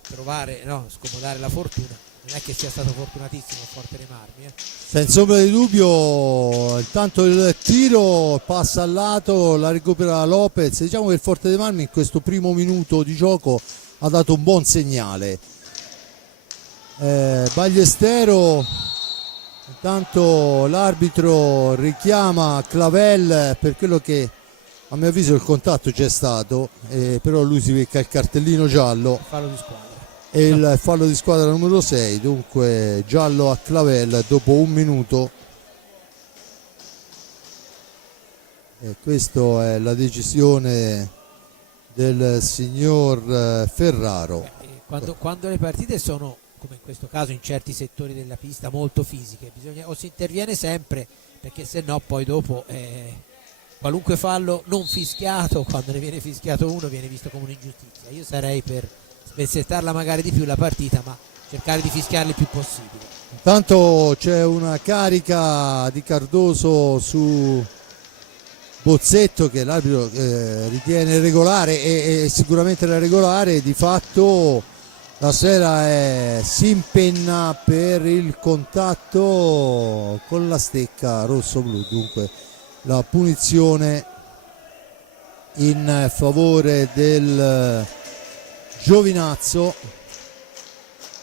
provare, no, scomodare la fortuna, non è che sia stato fortunatissimo il Forte dei Marmi. Senza ombra di dubbio, intanto il tiro passa al lato, la recupera Lopez. Diciamo che il Forte dei Marmi in questo primo minuto di gioco ha dato un buon segnale. Bagliestero, intanto l'arbitro richiama Clavel per quello che a mio avviso il contatto c'è stato, però lui si becca il cartellino giallo. Fallo di squadra. E il fallo di squadra numero 6, dunque giallo a Clavel dopo un minuto. E questa è la decisione del signor Ferraro. Quando le partite sono, come in questo caso, in certi settori della pista molto fisiche, o si interviene sempre, perché se no poi dopo qualunque fallo non fischiato, quando ne viene fischiato uno, viene visto come un'ingiustizia. Io sarei per spezzettarla magari di più la partita, ma cercare di fischiarla il più possibile. Intanto c'è una carica di Cardoso su Bozzetto che l'arbitro ritiene regolare, e sicuramente era regolare. Di fatto la sfera si impenna per il contatto con la stecca rosso-blu, dunque la punizione in favore del Giovinazzo.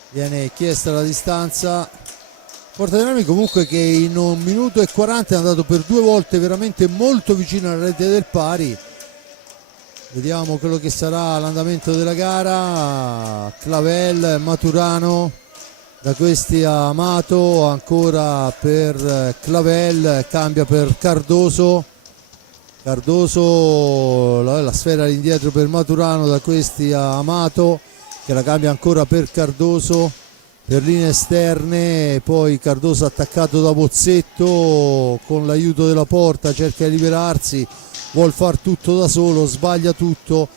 Viene chiesta la distanza. Forte dei Marmi comunque che in 1 minuto e 40 è andato per 2 volte veramente molto vicino alla rete del pari. Vediamo quello che sarà l'andamento della gara. Clavel, Maturano, da questi a Amato, ancora per Clavel, cambia per Cardoso. La sfera all'indietro per Maturano, da questi a Amato che la cambia ancora per Cardoso, per linee esterne. Poi Cardoso attaccato da Bozzetto, con l'aiuto della porta cerca di liberarsi, vuol far tutto da solo, sbaglia tutto.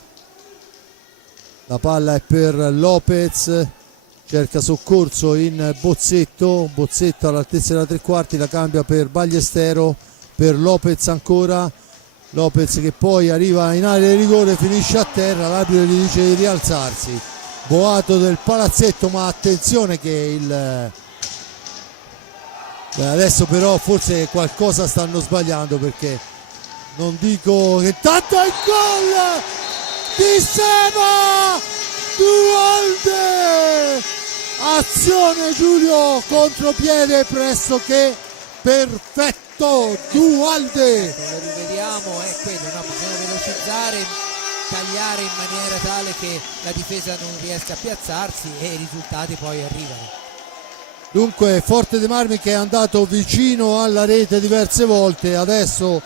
La palla è per Lopez, cerca soccorso in Bozzetto all'altezza della tre quarti, la cambia per Bagliestero, per Lopez ancora. Lopez che poi arriva in area di rigore, finisce a terra, l'arbitro gli dice di rialzarsi. Boato del palazzetto, ma attenzione che adesso però forse qualcosa stanno sbagliando, perché non dico che tanto è il gol di Seba Dualde, azione Giulio, contropiede pressoché perfetto. Dualde, lo rivediamo, è quello, no? Bisogna velocizzare, tagliare in maniera tale che la difesa non riesca a piazzarsi e i risultati poi arrivano. Dunque Forte dei Marmi che è andato vicino alla rete diverse volte, adesso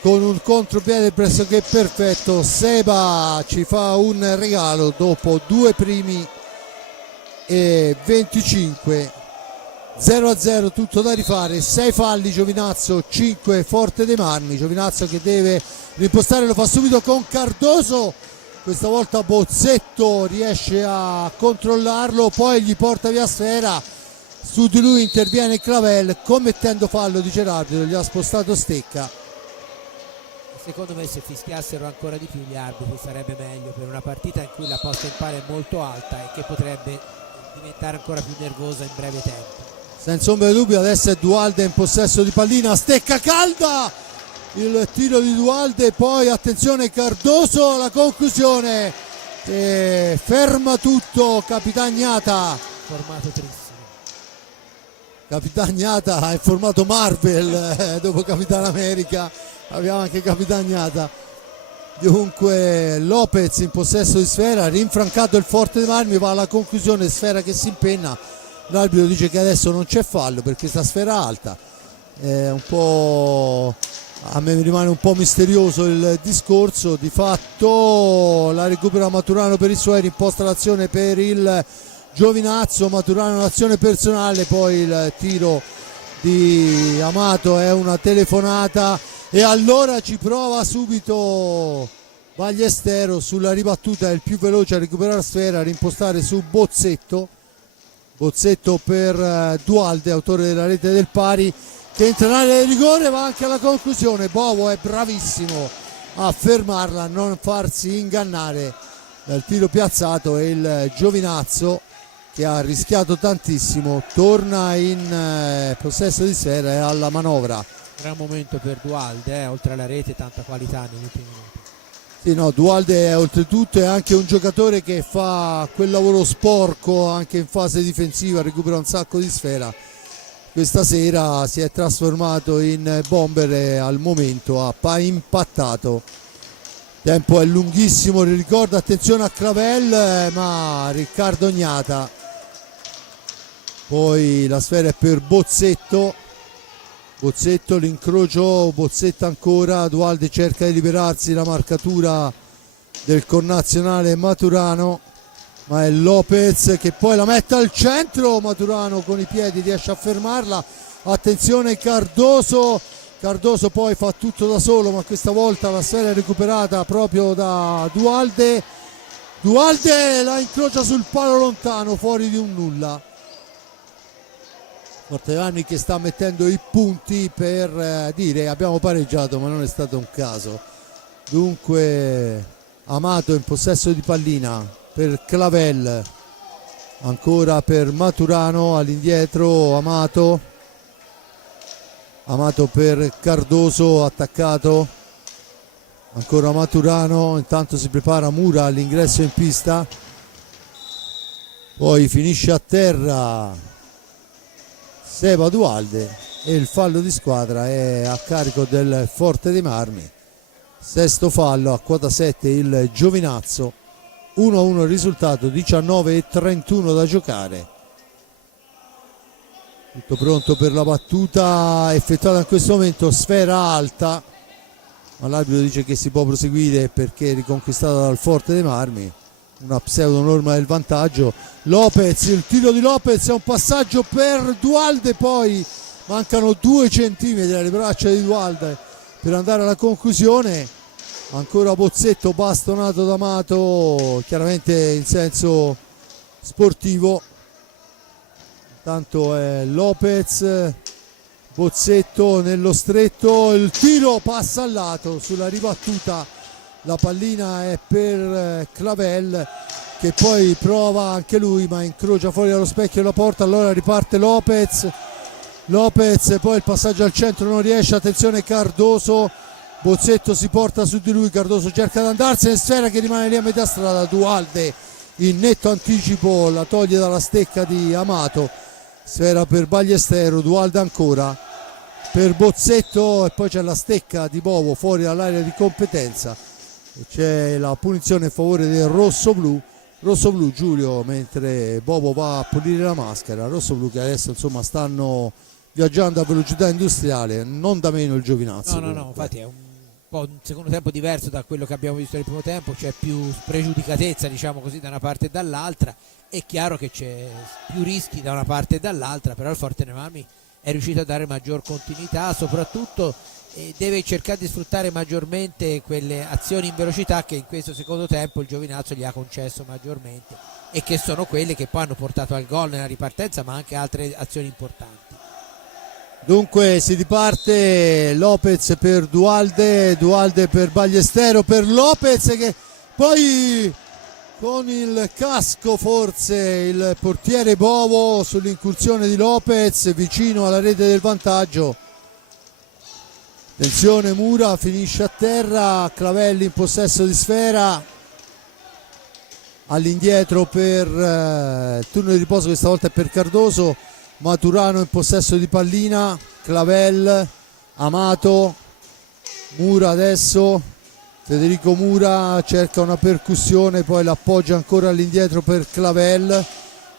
con un contropiede pressoché perfetto Seba ci fa un regalo dopo 2 primi e 25. 0-0, tutto da rifare, 6 falli Giovinazzo, 5 Forte dei Marmi. Giovinazzo che deve rimpostare, lo fa subito con Cardoso, questa volta Bozzetto riesce a controllarlo, poi gli porta via sfera, su di lui interviene Clavel commettendo fallo, dice l'arbitro, gli ha spostato stecca. Secondo me se fischiassero ancora di più gli arbitri sarebbe meglio, per una partita in cui la posta in pari è molto alta e che potrebbe diventare ancora più nervosa in breve tempo. Senza ombra di dubbio adesso è Dualde in possesso di pallina, stecca calda, il tiro di Dualde, poi attenzione Cardoso, la conclusione, ferma tutto Capitagnata. Formato trissimo. Capitagnata è formato Marvel, dopo Capitan America abbiamo anche Capitagnata. Dunque Lopez in possesso di sfera, rinfrancato il Forte dei Marmi, va alla conclusione, sfera che si impenna, l'arbitro dice che adesso non c'è fallo perché sta sfera alta, un po', a me rimane un po' misterioso il discorso. Di fatto la recupera Maturano per i suoi, imposta l'azione per il Giovinazzo, Maturano un'azione personale, poi il tiro di Amato è una telefonata e allora ci prova subito Ballestero sulla ribattuta, è il più veloce a recuperare la sfera, a rimpostare su Bozzetto per Dualde, autore della rete del pari, che entra in area di rigore, va anche alla conclusione. Bovo è bravissimo a fermarla, a non farsi ingannare dal tiro piazzato, e il Giovinazzo, che ha rischiato tantissimo, torna in possesso di sfera e alla manovra. Gran momento per Dualde, oltre alla rete tanta qualità negli ultimi minuti. Sì, no, Dualde è oltretutto è anche un giocatore che fa quel lavoro sporco anche in fase difensiva, recupera un sacco di sfera. Questa sera si è trasformato in bomber e al momento ha impattato. Il tempo è lunghissimo, ricordo, attenzione a Clavel, ma Riccardo Gnata. Poi la sfera è per Bozzetto, l'incrocio, Bozzetto ancora, Dualde cerca di liberarsi, la marcatura del connazionale Maturano, ma è Lopez che poi la mette al centro, Maturano con i piedi riesce a fermarla, attenzione Cardoso poi fa tutto da solo, ma questa volta la sfera è recuperata proprio da Dualde la incrocia sul palo lontano, fuori di un nulla. Forteani che sta mettendo i punti per dire abbiamo pareggiato, ma non è stato un caso. Dunque Amato in possesso di pallina per Clavel, ancora per Maturano, all'indietro Amato per Cardoso, attaccato, ancora Maturano, intanto si prepara Mura all'ingresso in pista, poi finisce a terra Seba Dualde e il fallo di squadra è a carico del Forte dei Marmi. Sesto fallo a quota 7 il Giovinazzo, 1-1 il risultato, 19:31 da giocare. Tutto pronto per la battuta effettuata in questo momento, sfera alta, ma l'arbitro dice che si può proseguire perché è riconquistata dal Forte dei Marmi, una pseudo norma del vantaggio. Lopez, il tiro di Lopez è un passaggio per Dualde, poi mancano 2 centimetri alle braccia di Dualde per andare alla conclusione. Ancora Bozzetto bastonato da Amato, chiaramente in senso sportivo. Tanto è Lopez, Bozzetto nello stretto, il tiro passa al lato sulla ribattuta, la pallina è per Clavel che poi prova anche lui ma incrocia fuori dallo specchio della porta, allora riparte Lopez, poi il passaggio al centro non riesce, attenzione Cardoso, Bozzetto si porta su di lui, Cardoso cerca di andarsene, sfera che rimane lì a metà strada, Dualde in netto anticipo la toglie dalla stecca di Amato, sfera per Ballestero, Dualde ancora per Bozzetto e poi c'è la stecca di Bovo fuori dall'area di competenza e c'è la punizione in favore del rossoblu Giulio, mentre Bovo va a pulire la maschera, rossoblu che adesso insomma stanno viaggiando a velocità industriale, non da meno il Giovinazzo. No, infatti è un po' un secondo tempo diverso da quello che abbiamo visto nel primo tempo, c'è più spregiudicatezza diciamo così da una parte e dall'altra, è chiaro che c'è più rischi da una parte e dall'altra, però il Forte dei Marmi è riuscito a dare maggior continuità, soprattutto deve cercare di sfruttare maggiormente quelle azioni in velocità che in questo secondo tempo il Giovinazzo gli ha concesso maggiormente e che sono quelle che poi hanno portato al gol nella ripartenza, ma anche altre azioni importanti. Dunque si riparte, Lopez per Dualde per Ballestero, per Lopez che poi con il casco forse il portiere Bovo sull'incursione di Lopez vicino alla rete del vantaggio. Attenzione, Mura finisce a terra, Clavelli in possesso di sfera, all'indietro per il turno di riposo, questa volta è per Cardoso. Maturano in possesso di pallina, Clavel, Amato, Mura adesso, Federico Mura cerca una percussione, poi l'appoggia ancora all'indietro per Clavel,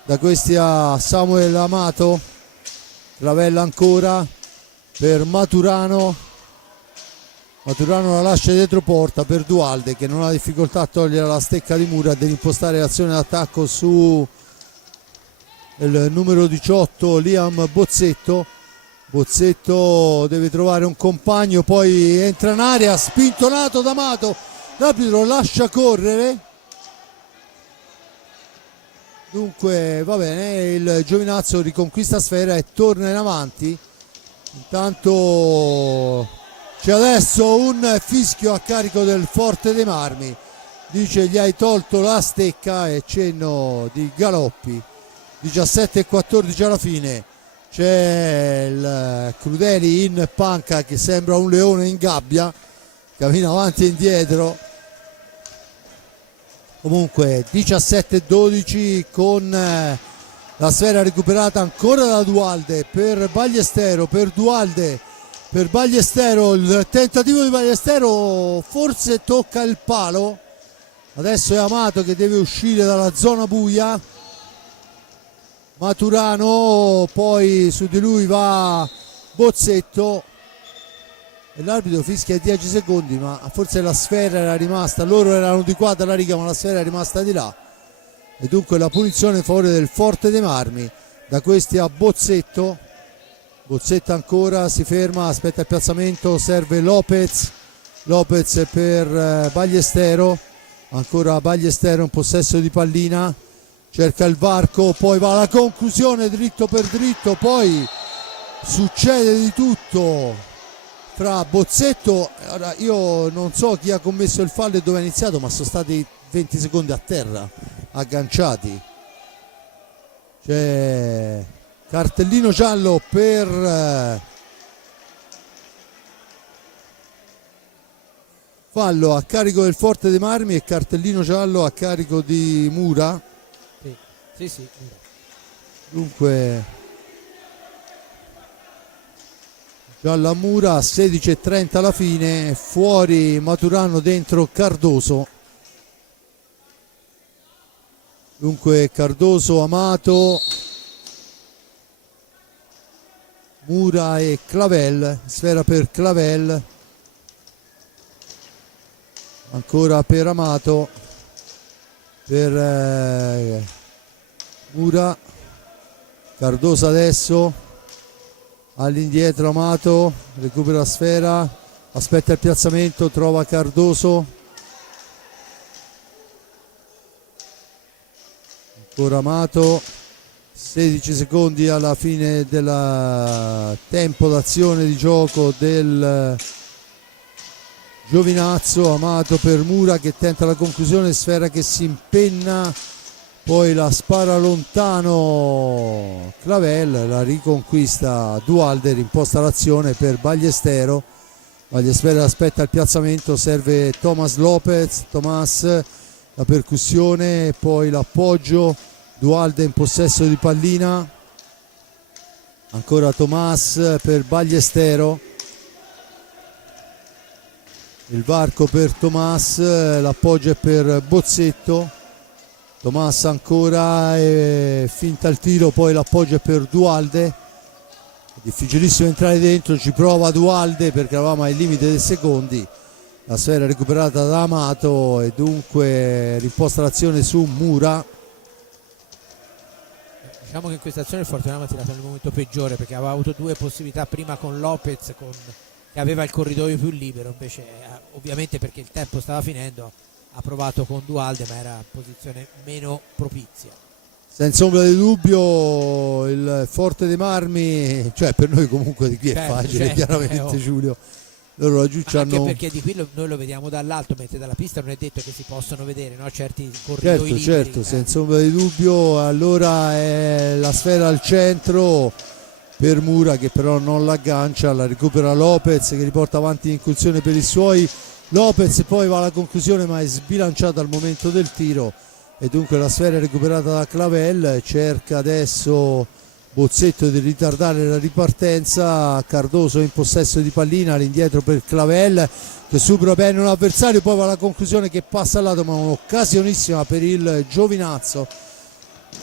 da questi a Samuel Amato, Clavel ancora per Maturano, Maturano la lascia dietro porta per Dualde che non ha difficoltà a togliere la stecca di Mura, deve impostare l'azione d'attacco su il numero 18 Liam Bozzetto. Bozzetto deve trovare un compagno, poi entra in area, spintonato da Amato, l'arbitro lascia correre, dunque va bene, il Giovinazzo riconquista sfera e torna in avanti. Intanto c'è adesso un fischio a carico del Forte dei Marmi, dice gli hai tolto la stecca, e cenno di Galoppi. 17:14 alla fine, c'è il Crudeli in panca che sembra un leone in gabbia, cammina avanti e indietro. Comunque 17:12 con la sfera recuperata ancora da Dualde per Ballestero, per Dualde, per Ballestero, il tentativo di Ballestero forse tocca il palo, adesso è Amato che deve uscire dalla zona buia. Maturano, poi su di lui va Bozzetto e l'arbitro fischia 10 secondi, ma forse la sfera era rimasta, loro erano di qua dalla riga ma la sfera è rimasta di là, e dunque la punizione in favore del Forte dei Marmi, da questi a Bozzetto. Bozzetto ancora si ferma, aspetta il piazzamento, serve Lopez, Lopez per Ballestero, ancora Ballestero in possesso di pallina, cerca il varco, poi va alla conclusione dritto per dritto, poi succede di tutto fra Bozzetto, ora io non so chi ha commesso il fallo e dove è iniziato, ma sono stati 20 secondi a terra agganciati. C'è cartellino giallo per fallo a carico del Forte dei Marmi e cartellino giallo a carico di Mura. Sì. Dunque gialla Mura, 16:30 alla fine, fuori Maturano, dentro Cardoso. Dunque Cardoso, Amato, Mura e Clavel, sfera per Clavel, ancora per Amato, per Mura, Cardoso adesso, all'indietro Amato, recupera la sfera, aspetta il piazzamento, trova Cardoso, ancora Amato, 16 secondi alla fine del tempo d'azione di gioco del Giovinazzo. Amato per Mura che tenta la conclusione, sfera che si impenna, poi la spara lontano Clavel, la riconquista Dualde, rimposta l'azione per Ballestero. Ballestero aspetta il piazzamento, serve Thomas Lopez, Thomas, la percussione, poi l'appoggio, Dualde in possesso di pallina, ancora Thomas per Ballestero, il varco per Thomas, l'appoggio è per Bozzetto, Thomas ancora, finta il tiro, poi l'appoggio è per Dualde, difficilissimo entrare dentro, ci prova Dualde perché eravamo ai limiti dei secondi, la sfera recuperata da Amato e dunque riposta l'azione su Mura. Diciamo che in questa azione il Fortunano ha tirato nel momento peggiore, perché aveva avuto due possibilità, prima con Lopez che aveva il corridoio più libero, invece ovviamente perché il tempo stava finendo ha provato con Dualde, ma era in posizione meno propizia. Senza ombra di dubbio il Forte dei Marmi, cioè per noi comunque di qui è facile, chiaramente Giulio, loro laggiù Anche hanno... perché di qui noi lo vediamo dall'alto, mentre dalla pista non è detto che si possono vedere, no? Certi corridoi liberi. Certo, senza ombra di dubbio. Allora è la sfera al centro per Mura, che però non l'aggancia, la recupera Lopez, che riporta avanti l'incursione per i suoi. Lopez poi va alla conclusione, ma è sbilanciato al momento del tiro, e dunque la sfera è recuperata da Clavel. Cerca adesso Bozzetto di ritardare la ripartenza. Cardoso in possesso di pallina, all'indietro per Clavel, che supera bene un avversario, poi va alla conclusione che passa al lato, ma un'occasionissima per il Giovinazzo.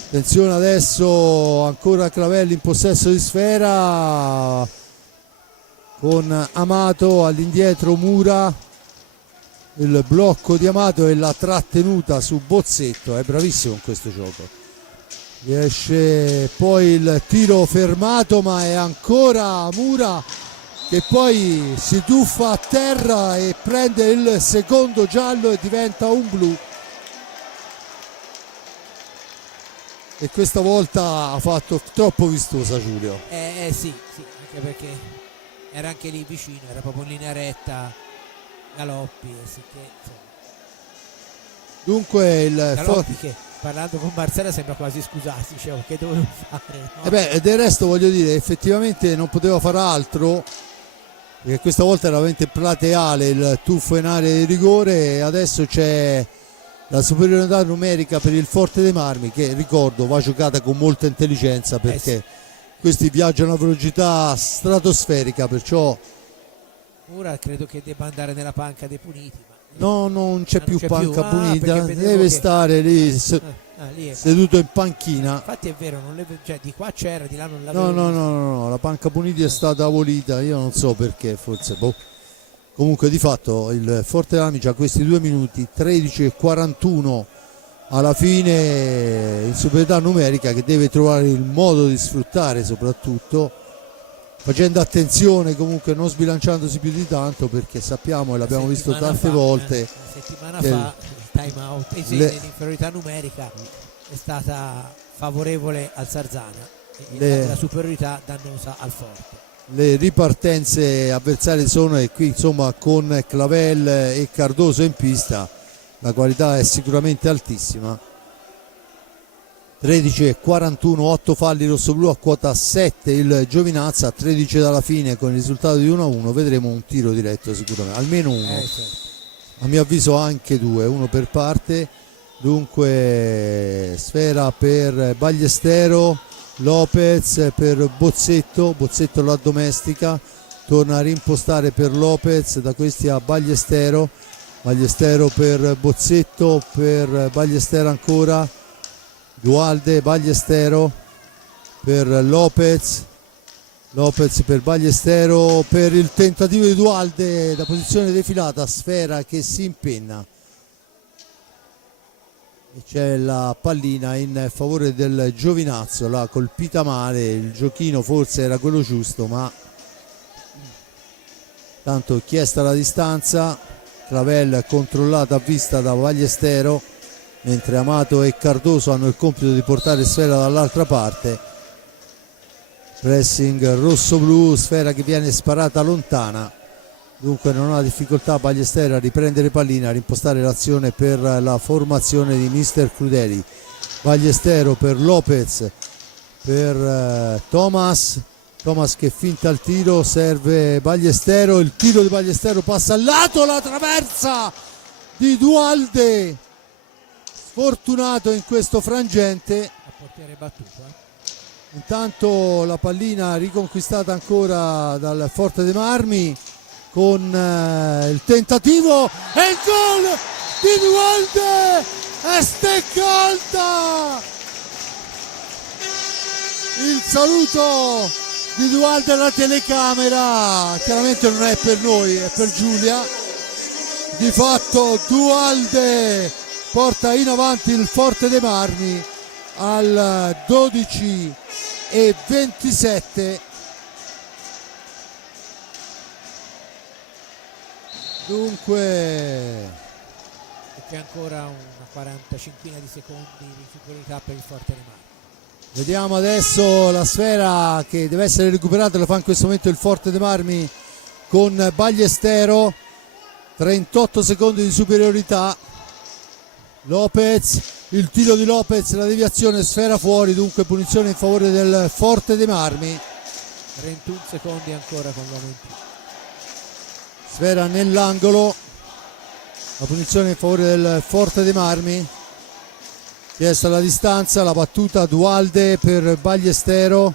Attenzione adesso, ancora Clavel in possesso di sfera con Amato, all'indietro Mura, il blocco di Amato e la trattenuta su Bozzetto, è bravissimo in questo gioco. Riesce poi il tiro fermato, ma è ancora Mura che poi si tuffa a terra e prende il secondo giallo e diventa un blu. E questa volta ha fatto troppo vistosa Giulio. Sì, anche perché era anche lì vicino, era proprio in linea retta Galoppi, Dunque il Galoppi che parlando con Marcella sembra quasi scusarsi, dicevo che dovevo fare, no? Del resto voglio dire, effettivamente non poteva fare altro, perché questa volta era veramente plateale il tuffo in area di rigore, e adesso c'è la superiorità numerica per il Forte dei Marmi, che ricordo va giocata con molta intelligenza, perché sì, questi viaggiano a velocità stratosferica, perciò Mura credo che debba andare nella panca dei puniti, ma no, non c'è più panca punita, perché deve stare lì lì seduto in panchina. Infatti è vero, cioè, di qua c'era, di là non l'avevo. No, la panca puniti è stata abolita, io non so perché, forse comunque di fatto il Forte dei Marmi ha questi 2 minuti 13 e 41 alla fine in superiorità numerica, che deve trovare il modo di sfruttare, soprattutto facendo attenzione, comunque non sbilanciandosi più di tanto, perché sappiamo e l'abbiamo visto tante volte una settimana fa il time out l'inferiorità numerica è stata favorevole al Sarzana e la superiorità dannosa al Forte. Le ripartenze avversarie sono, e qui insomma con Clavel e Cardoso in pista la qualità è sicuramente altissima. 13 e 41, 8 falli rossoblù, a quota 7 il Giovinazza, a 13 dalla fine con il risultato di 1-1 vedremo un tiro diretto sicuramente, almeno uno, a mio avviso anche 2, uno per parte. Dunque sfera per Ballestero, Lopez per Bozzetto la domestica, torna a rimpostare per Lopez, da questi a Ballestero per Bozzetto, per Ballestero ancora, Dualde, Ballestero per Lopez per Ballestero, per il tentativo di Dualde da posizione defilata, sfera che si impenna e c'è la pallina in favore del Giovinazzo, l'ha colpita male, il giochino forse era quello giusto, ma tanto chiesta la distanza. Clavel controllata a vista da Ballestero, mentre Amato e Cardoso hanno il compito di portare sfera dall'altra parte. Pressing rosso-blu, sfera che viene sparata lontana, dunque non ha difficoltà Ballestero a riprendere pallina, a rimpostare l'azione per la formazione di Mister Crudeli. Ballestero per Lopez, per Thomas che finta il tiro, serve Ballestero, il tiro di Ballestero passa al lato, la traversa di Dualde, sfortunato in questo frangente. A portiere battuto, Intanto la pallina riconquistata ancora dal Forte dei Marmi con il tentativo e il gol di Dualde, e stecca alta, il saluto di Dualde alla telecamera, chiaramente non è per noi, è per Giulia. Di fatto Dualde porta in avanti il Forte dei Marmi al 12 e 27. Dunque c'è ancora una 45 di secondi di superiorità per il Forte dei Marmi. vediamo adesso la sfera che deve essere recuperata, lo fa in questo momento il Forte dei Marmi con Ballestero, 38 secondi di superiorità. Lopez, il tiro di Lopez, la deviazione, sfera fuori, dunque punizione in favore del Forte dei Marmi. 31 secondi ancora con l'uomo in più. Sfera nell'angolo, la punizione in favore del Forte dei Marmi. Chiesta la distanza, la battuta Dualde per Ballestero.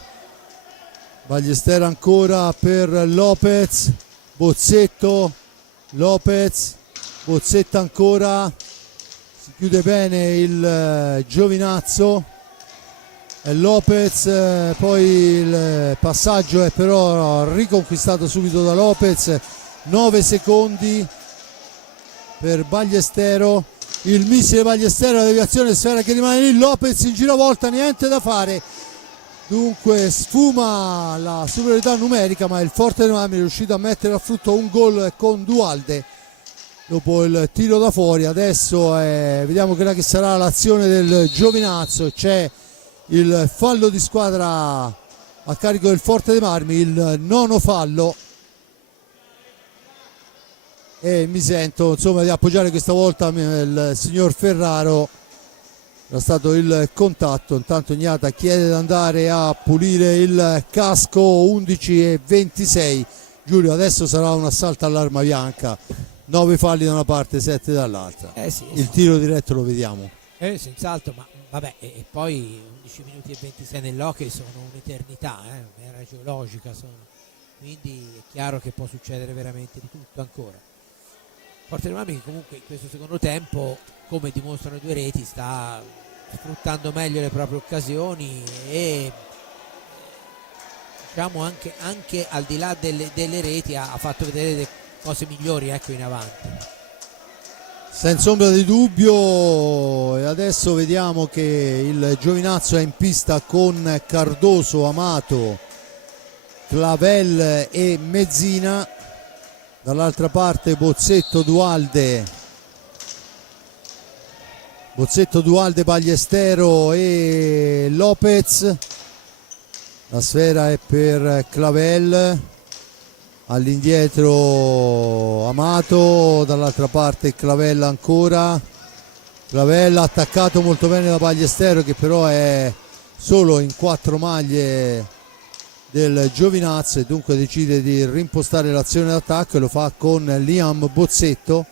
Ballestero ancora per Lopez, Bozzetto, Lopez, Bozzetto ancora, si chiude bene il Giovinazzo, e Lopez, poi il passaggio è però riconquistato subito da Lopez, 9 secondi per Ballestero, il missile Ballestero, la deviazione, sfera che rimane lì, Lopez in giravolta, niente da fare. Dunque sfuma la superiorità numerica, ma il Forte dei Marmi è riuscito a mettere a frutto un gol con Dualde dopo il tiro da fuori. Adesso vediamo quella che sarà l'azione del Giovinazzo. C'è il fallo di squadra a carico del Forte dei Marmi, il 9° fallo, e mi sento insomma di appoggiare questa volta il signor Ferraro. Era stato il contatto. Intanto Gnata chiede di andare a pulire il casco. 11:26. Giulio, adesso sarà un assalto all'arma bianca, 9 falli da una parte, 7 dall'altra. Sì, il tiro diretto lo vediamo. Senz'altro, ma vabbè, e poi 11 minuti e 26 nell'hockey sono un'eternità, un'era geologica sono. Quindi è chiaro che può succedere veramente di tutto ancora. Forte dei Marmi che comunque in questo secondo tempo, come dimostrano i 2 reti, sta sfruttando meglio le proprie occasioni e diciamo anche al di là delle reti ha fatto vedere delle cose migliori, ecco, in avanti. Senza ombra di dubbio. E adesso vediamo che il Giovinazzo è in pista con Cardoso, Amato, Clavel e Mezzina. Dall'altra parte Bozzetto, Dualde, Ballestero e Lopez. La sfera è per Clavel, all'indietro Amato, dall'altra parte Clavel ancora. Clavel attaccato molto bene da Ballestero, che però è solo in 4 maglie del Giovinazzo e dunque decide di rimpostare l'azione d'attacco, e lo fa con Liam Bozzetto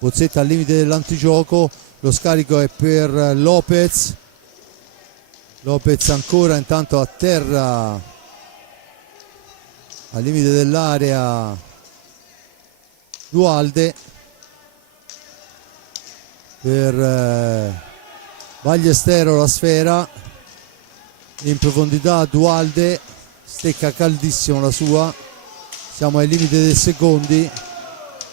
al limite dell'antigioco. Lo scarico è per Lopez ancora, intanto a terra al limite dell'area Dualde per Ballestero, la sfera in profondità, Dualde stecca caldissimo la sua. Siamo ai limiti dei secondi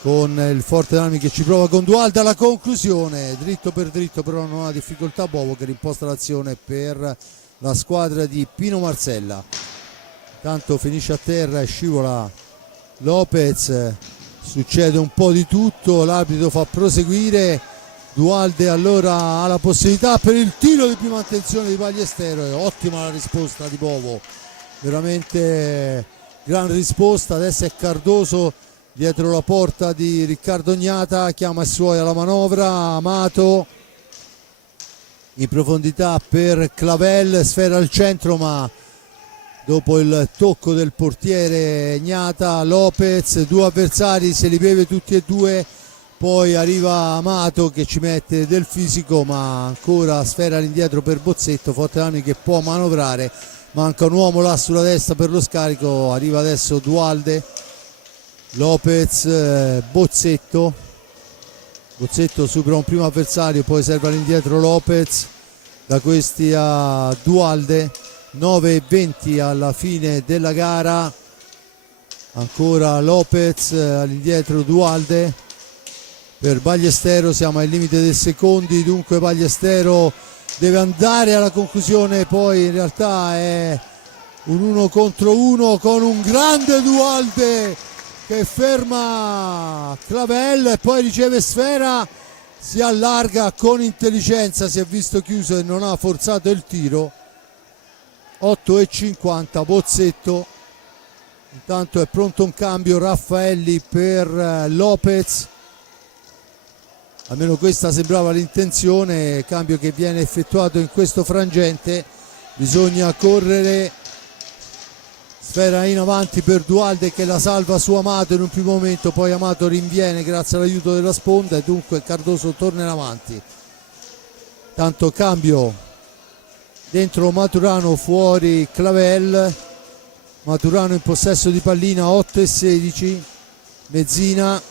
con il Forte dei Marmi che ci prova con Dualde alla conclusione, dritto per dritto, però non ha difficoltà Bovo, che rimposta l'azione per la squadra di Pino Marsella. Tanto finisce a terra e scivola Lopez, succede un po' di tutto, l'arbitro fa proseguire. Dualde allora ha la possibilità per il tiro di prima attenzione di Ballestero, e ottima la risposta di Bovo, veramente gran risposta. Adesso è Cardoso dietro la porta di Riccardo Gnata, chiama i suoi alla manovra. Amato in profondità per Clavel, sfera al centro, ma dopo il tocco del portiere Gnata, Lopez, 2 avversari, se li beve tutti e 2. Poi arriva Amato che ci mette del fisico, ma ancora sfera all'indietro per Bozzetto. Forte dei Marmi che può manovrare, manca un uomo là sulla destra per lo scarico. Arriva adesso Dualde, Lopez, Bozzetto supera un primo avversario, poi serve all'indietro Lopez, da questi a Dualde. 9:20 alla fine della gara, ancora Lopez, all'indietro Dualde per Ballestero. Siamo ai limiti dei secondi, dunque Ballestero deve andare alla conclusione, poi in realtà è un 1 contro 1 con un grande Dualde che ferma Clavel e poi riceve sfera, si allarga con intelligenza, si è visto chiuso e non ha forzato il tiro. 8:50, Bozzetto Intanto è pronto un cambio Raffaelli per Lopez, almeno questa sembrava l'intenzione, cambio che viene effettuato in questo frangente. Bisogna correre, sfera in avanti per Dualde che la salva su Amato in un primo momento, poi Amato rinviene grazie all'aiuto della sponda e dunque Cardoso torna in avanti. Tanto cambio dentro Maturano, fuori Clavel. Maturano in possesso di pallina, 8-16. Mezzina,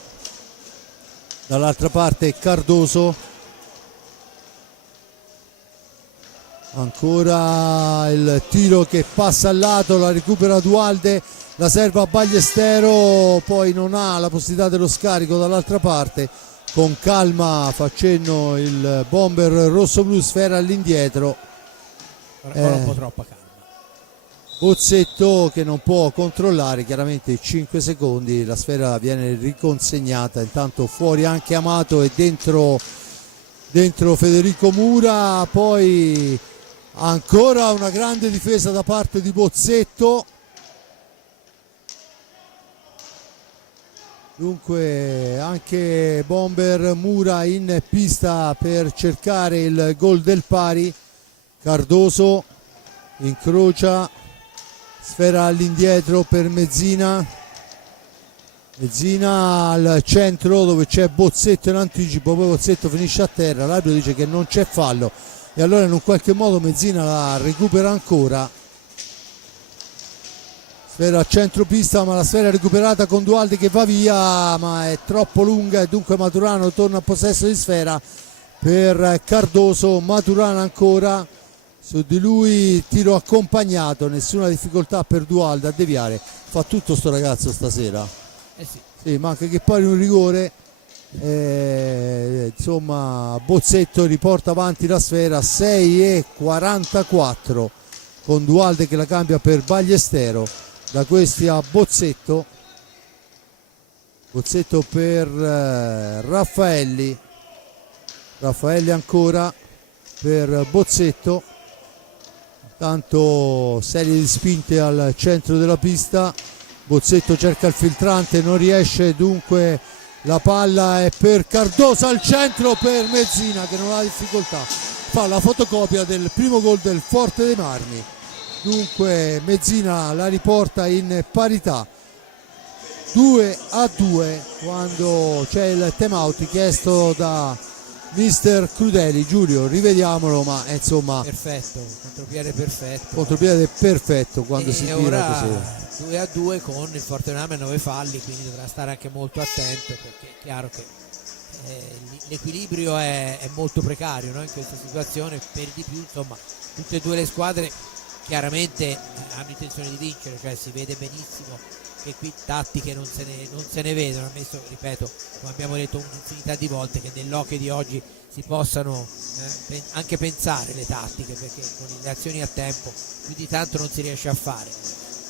dall'altra parte Cardoso, ancora il tiro che passa al lato, la recupera Dualde, la serva a Ballestero, poi non ha la possibilità dello scarico dall'altra parte. Con calma fa cenno il bomber rosso-blu, sfera all'indietro. Ora un po' troppa calma. Bozzetto che non può controllare, chiaramente 5 secondi, la sfera viene riconsegnata. Intanto fuori anche Amato e dentro Federico Mura, poi ancora una grande difesa da parte di Bozzetto. Dunque anche bomber Mura in pista per cercare il gol del pari. Cardoso incrocia, sfera all'indietro per Mezzina. Mezzina al centro dove c'è Bozzetto in anticipo, poi Bozzetto finisce a terra, l'arbitro dice che non c'è fallo e allora in un qualche modo Mezzina la recupera ancora. Sfera a centropista, ma la sfera è recuperata con Dualde che va via, ma è troppo lunga e dunque Maturano torna a possesso di sfera per Cardoso. Maturano ancora, su di lui tiro accompagnato, nessuna difficoltà per Dualde a deviare. Fa tutto sto ragazzo stasera. Sì, manca che poi un rigore. Insomma Bozzetto riporta avanti la sfera, 6:44 con Dualde che la cambia per Ballestero. Da questi a Bozzetto per Raffaelli ancora per Bozzetto. Tanto serie di spinte al centro della pista, Bozzetto cerca il filtrante, non riesce, dunque la palla è per Cardoso al centro per Mezzina che non ha difficoltà, fa la fotocopia del primo gol del Forte dei Marmi. Dunque Mezzina la riporta in parità 2-2 quando c'è il time out chiesto da mister Crudeli. Giulio, rivediamolo, ma insomma perfetto, contropiede perfetto quando si tira così. 2-2 con il Fortename a 9 falli, quindi dovrà stare anche molto attento perché è chiaro che l'equilibrio è molto precario, no? In questa situazione, per di più insomma tutte e due le squadre chiaramente hanno intenzione di vincere, cioè si vede benissimo che qui tattiche non se ne vedono, ammesso, ripeto, come abbiamo detto un'infinità di volte, che nell'hockey di oggi si possano anche pensare le tattiche, perché con le azioni a tempo più di tanto non si riesce a fare.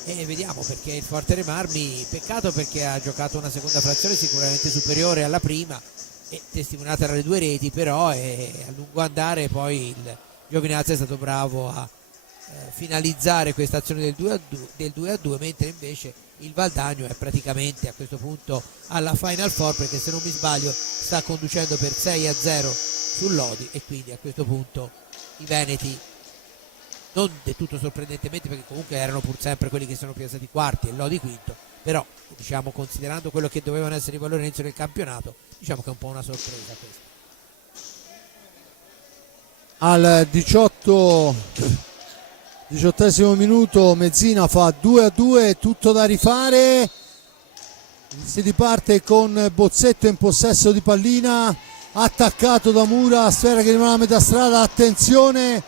E vediamo, perché il Forte dei Marmi, peccato perché ha giocato una seconda frazione sicuramente superiore alla prima e testimoniata dalle due reti, però a lungo andare poi il Giovinazzi è stato bravo a finalizzare questa azione del 2-2, mentre invece il Valdagno è praticamente a questo punto alla Final Four, perché se non mi sbaglio sta conducendo per 6-0 sul Lodi e quindi a questo punto i Veneti, non del tutto sorprendentemente perché comunque erano pur sempre quelli che sono piazzati quarti e il Lodi quinto, però diciamo considerando quello che dovevano essere i valori all'inizio del campionato, diciamo che è un po' una sorpresa questa. Al 18° minuto Mezzina fa 2-2, tutto da rifare. Si riparte con Bozzetto in possesso di pallina, attaccato da Mura, sfera che rimane a metà strada, attenzione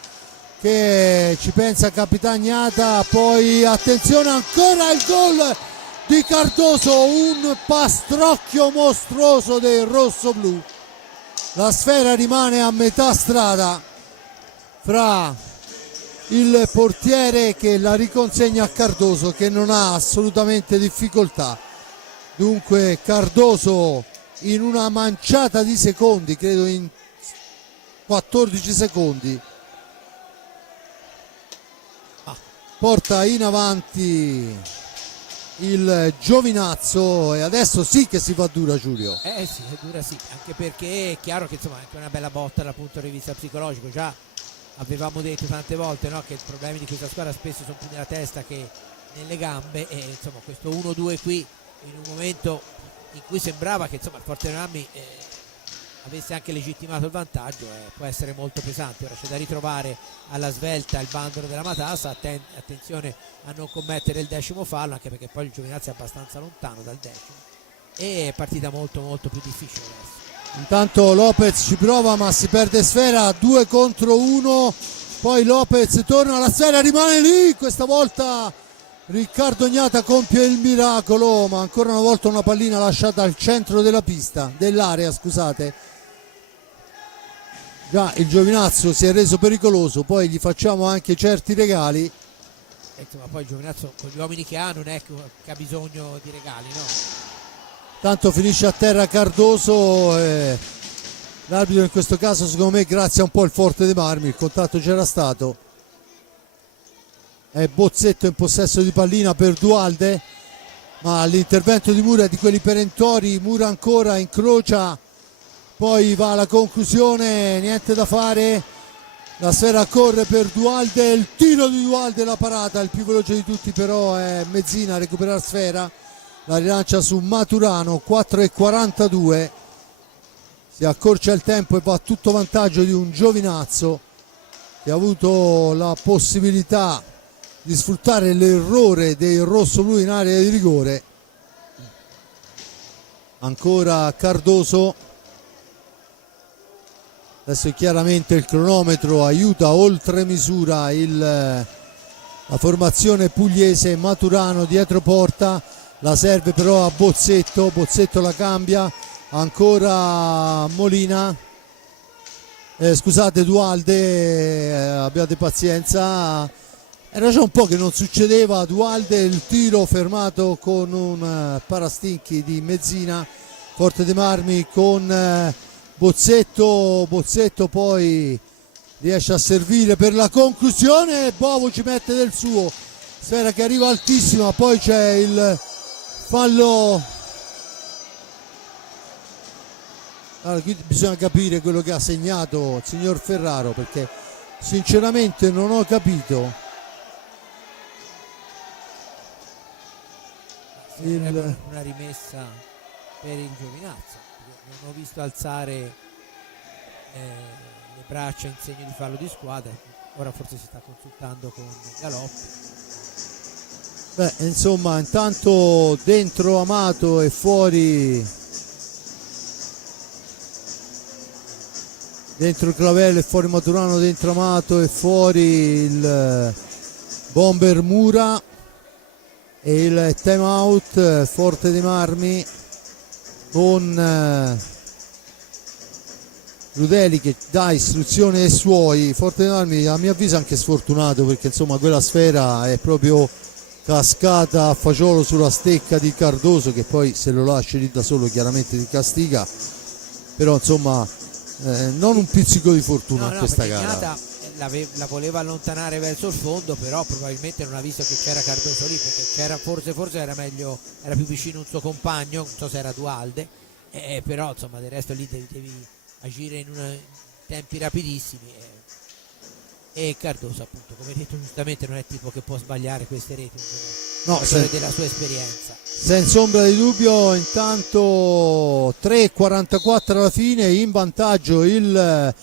che ci pensa Capitagnata, poi attenzione ancora il gol di Cardoso, un pastrocchio mostruoso del rosso-blu. La sfera rimane a metà strada fra il portiere che la riconsegna a Cardoso, che non ha assolutamente difficoltà. Dunque Cardoso in una manciata di secondi, credo in 14 secondi, porta in avanti il Giovinazzo, e adesso sì che si fa dura, Giulio. Sì, è dura sì, anche perché è chiaro che insomma è anche una bella botta dal punto di vista psicologico. Già avevamo detto tante volte, no, che i problemi di questa squadra spesso sono più nella testa che nelle gambe, e insomma questo 1-2 qui in un momento in cui sembrava che insomma il Forte dei Marmi avesse anche legittimato il vantaggio, può essere molto pesante. Ora c'è da ritrovare alla svelta il bandolo della Matassa, attenzione a non commettere il 10° fallo, anche perché poi il Giovinazzo è abbastanza lontano dal 10° e è partita molto molto più difficile adesso. Intanto Lopez ci prova ma si perde sfera, 2 contro 1, poi Lopez torna alla sfera, rimane lì, questa volta Riccardo Gnata compie il miracolo, ma ancora una volta una pallina lasciata al centro della pista, dell'area, scusate. Già il Giovinazzo si è reso pericoloso, poi gli facciamo anche certi regali. Insomma poi il Giovinazzo con gli uomini che ha non è che ha bisogno di regali, no? Tanto finisce a terra Cardoso, l'arbitro in questo caso secondo me grazia un po' il Forte dei Marmi, il contatto c'era stato. È Bozzetto in possesso di pallina per Dualde, ma l'intervento di Mura è di quelli perentori, Mura ancora incrocia, poi va alla conclusione, niente da fare, la sfera corre per Dualde, il tiro di Dualde, la parata, il più veloce di tutti però è Mezzina a recuperare sfera, la rilancia su Maturano, 4:42, si accorcia il tempo e va a tutto vantaggio di un Giovinazzo che ha avuto la possibilità di sfruttare l'errore dei rossoblu in area di rigore. Ancora Cardoso, adesso chiaramente il cronometro aiuta oltre misura la formazione pugliese. Maturano dietro porta, la serve però a Bozzetto, Bozzetto la cambia, ancora Molina, scusate Dualde, abbiate pazienza, era già un po' che non succedeva. Dualde, il tiro fermato con un parastinchi di Mezzina, Forte dei Marmi con Bozzetto poi riesce a servire per la conclusione, Bovo ci mette del suo, sfera che arriva altissima, poi c'è il fallo. Allora, qui bisogna capire quello che ha segnato il signor Ferraro, perché sinceramente non ho capito. Una rimessa per il Giovinazzo, non ho visto alzare le braccia in segno di fallo di squadra, ora forse si sta consultando con Galoppi. Beh, insomma, intanto dentro Amato e fuori, dentro Clavello e fuori Maturano, dentro Amato e fuori il bomber Mura, e il time out Forte dei Marmi con Rudeli che dà istruzione ai suoi. Forte dei Marmi a mio avviso anche sfortunato, perché insomma quella sfera è proprio cascata a fagiolo sulla stecca di Cardoso, che poi se lo lasci lì da solo chiaramente ti castiga, però insomma non un pizzico di fortuna a questa gara. Gnata la voleva allontanare verso il fondo, però probabilmente non ha visto che c'era Cardoso lì, perché c'era forse era meglio, era più vicino un suo compagno, non so se era Dualde, però insomma del resto lì devi agire in tempi rapidissimi, e Cardoso appunto, come hai detto giustamente, non è tipo che può sbagliare queste reti, no, della sua esperienza. Senza ombra di dubbio. Intanto 3:44 alla fine, in vantaggio il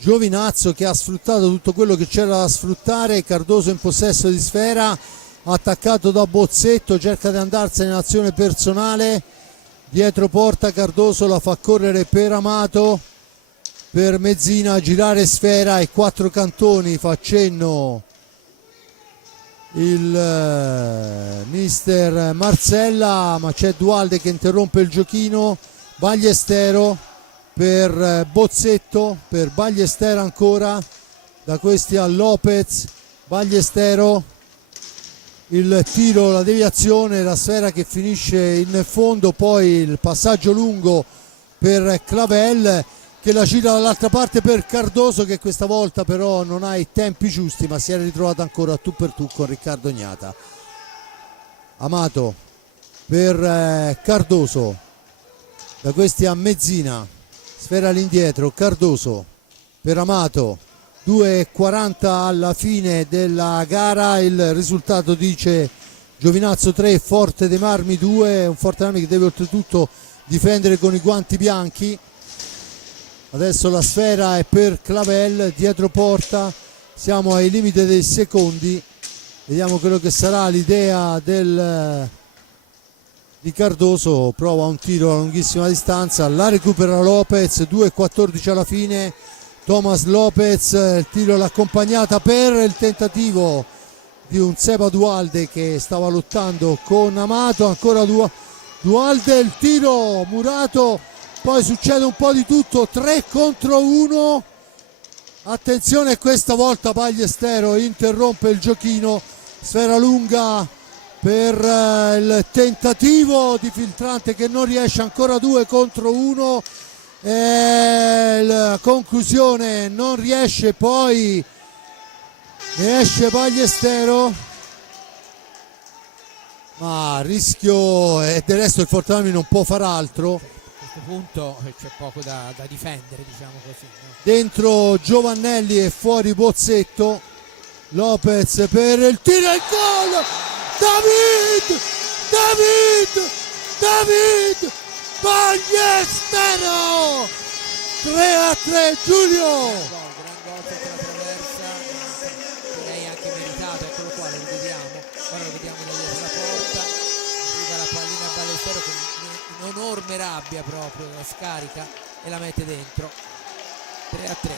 Giovinazzo, che ha sfruttato tutto quello che c'era da sfruttare. Cardoso in possesso di sfera, attaccato da Bozzetto, cerca di andarsene in azione personale, dietro porta Cardoso, la fa correre per Amato, per Mezzina, girare sfera e 4 cantoni, fa cenno il mister Marsella, ma c'è Dualde che interrompe il giochino. Ballestero per Bozzetto, per Ballestero ancora, da questi a Lopez. Ballestero, il tiro, la deviazione, la sfera che finisce in fondo, poi il passaggio lungo per Clavel che la gira dall'altra parte per Cardoso, che questa volta però non ha i tempi giusti, ma si è ritrovato ancora tu per tu con Riccardo Gnata. Amato per Cardoso, da questi a Mezzina, sfera all'indietro, Cardoso per Amato, 2:40 alla fine della gara, il risultato dice Giovinazzo 3, Forte dei Marmi 2, un Forte dei Marmi che deve oltretutto difendere con i guanti bianchi. Adesso la sfera è per Clavel, dietro porta, siamo ai limiti dei secondi, vediamo quello che sarà l'idea di Cardoso, prova un tiro a lunghissima distanza, la recupera Lopez, 2:14 alla fine, Thomas Lopez, il tiro l'accompagnata per il tentativo di un Seba Dualde che stava lottando con Amato, ancora Dualde, il tiro murato, poi succede un po' di tutto, 3 contro 1, attenzione questa volta Ballestero interrompe il giochino, sfera lunga per il tentativo di Filtrante che non riesce, ancora 2 contro 1, la conclusione non riesce, poi ne esce Ballestero, ma rischio, e del resto il Forte Marmi non può far altro. A questo punto c'è poco da difendere, diciamo così, no? Dentro Giovannelli e fuori Bozzetto, Lopez per il tiro e il gol, David Ballestero, 3-3 Giulio. Gran gol sotto la traversa, direi anche meritato, eccolo qua, lo vediamo, ora lo vediamo da dietro la porta, arriva la pallina a Ballestero con un'enorme rabbia proprio, la scarica e la mette dentro, 3-3,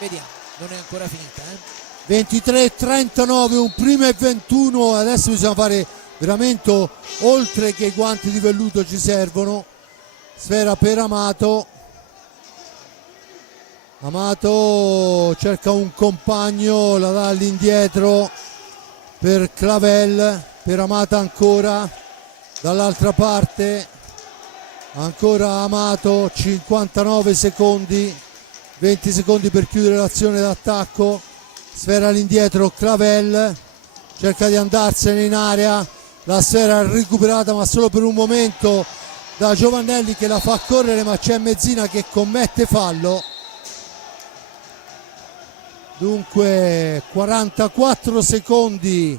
vediamo, non è ancora finita, 23-39, un primo e 21, adesso bisogna fare veramente, oltre che i guanti di velluto ci servono. Sfera per Amato cerca un compagno, la dà all'indietro per Clavel, per Amato ancora, dall'altra parte ancora Amato, 59 secondi, 20 secondi per chiudere l'azione d'attacco, sfera all'indietro Clavel, cerca di andarsene in area, la sfera recuperata ma solo per un momento da Giovannelli che la fa correre, ma c'è Mezzina che commette fallo. Dunque 44 secondi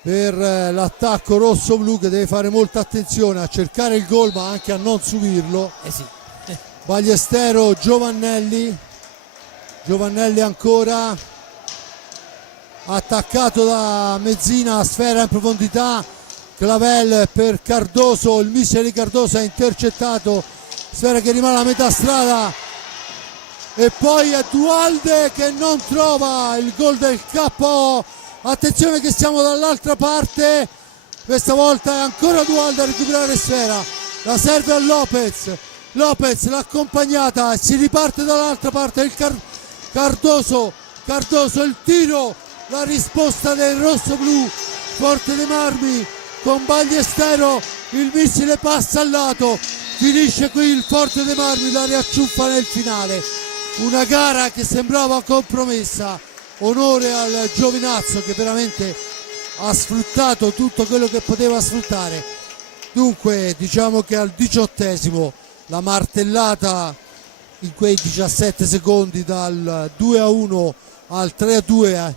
per l'attacco rosso-blu che deve fare molta attenzione a cercare il gol ma anche a non subirlo. sì. Ballestero, Giovannelli ancora, attaccato da Mezzina, sfera in profondità, Clavel per Cardoso, il missile di Cardoso è intercettato, sfera che rimane a metà strada e poi è Dualde che non trova il gol del KO. Attenzione che siamo dall'altra parte, questa volta è ancora Dualde a recuperare sfera, la serve a Lopez l'ha accompagnata, si riparte dall'altra parte il Cardoso, il tiro, la risposta del rosso-blu, Forte dei Marmi con Ballestero, il missile passa al lato, finisce qui il Forte dei Marmi, la riacciuffa nel finale, una gara che sembrava compromessa, onore al Giovinazzo che veramente ha sfruttato tutto quello che poteva sfruttare. Dunque diciamo che al 18esimo la martellata in quei 17 secondi dal 2-1 al 3-2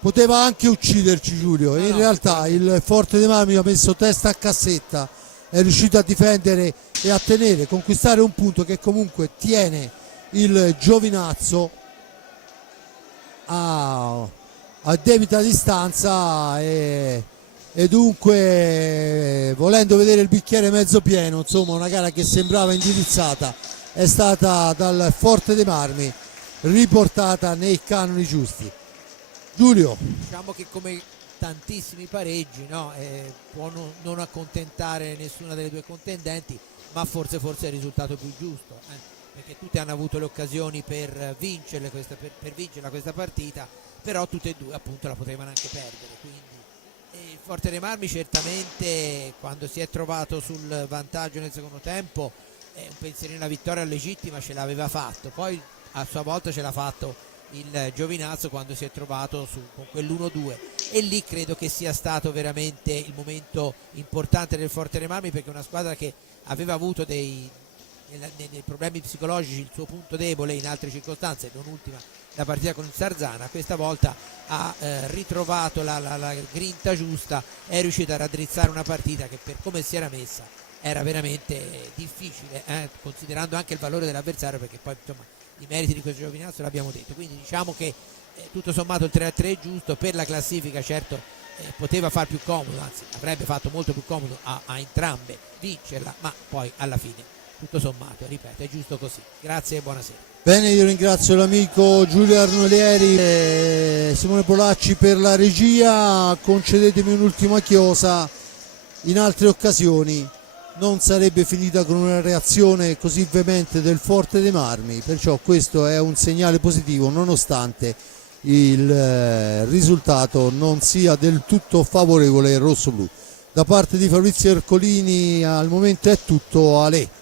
poteva anche ucciderci, Giulio, e in realtà il Forte dei Marmi ha messo testa a cassetta, è riuscito a difendere e a tenere, conquistare un punto che comunque tiene il Giovinazzo a debita distanza e dunque, volendo vedere il bicchiere mezzo pieno, insomma una gara che sembrava indirizzata è stata dal Forte dei Marmi riportata nei canoni giusti. Giulio, diciamo che come tantissimi pareggi, no? Può non accontentare nessuna delle due contendenti, ma forse è il risultato più giusto, perché tutte hanno avuto le occasioni per vincerla questa partita, però tutte e due appunto la potevano anche perdere, quindi il Forte dei Marmi certamente quando si è trovato sul vantaggio nel secondo tempo un pensierino alla vittoria legittima ce l'aveva fatto, poi a sua volta ce l'ha fatto il Giovinazzo quando si è trovato con quell'1-2, e lì credo che sia stato veramente il momento importante del Forte dei Marmi, perché è una squadra che aveva avuto nei problemi psicologici il suo punto debole in altre circostanze, non ultima la partita con il Sarzana. Questa volta ha ritrovato la grinta giusta, è riuscita a raddrizzare una partita che per come si era messa era veramente difficile, considerando anche il valore dell'avversario, perché poi insomma i meriti di questo Giovinazzo l'abbiamo detto. Quindi diciamo che tutto sommato il 3-3 è giusto per la classifica. Certo, poteva far più comodo, anzi avrebbe fatto molto più comodo a entrambe vincerla, ma poi alla fine tutto sommato, ripeto, è giusto così. Grazie e buonasera. Bene, io ringrazio l'amico Giulio Arnolieri e Simone Polacci per la regia. Concedetemi un'ultima chiosa: in altre occasioni non sarebbe finita con una reazione così veemente del Forte dei Marmi, perciò questo è un segnale positivo, nonostante il risultato non sia del tutto favorevole ai rossoblù. Da parte di Fabrizio Ercolini al momento è tutto. Ale.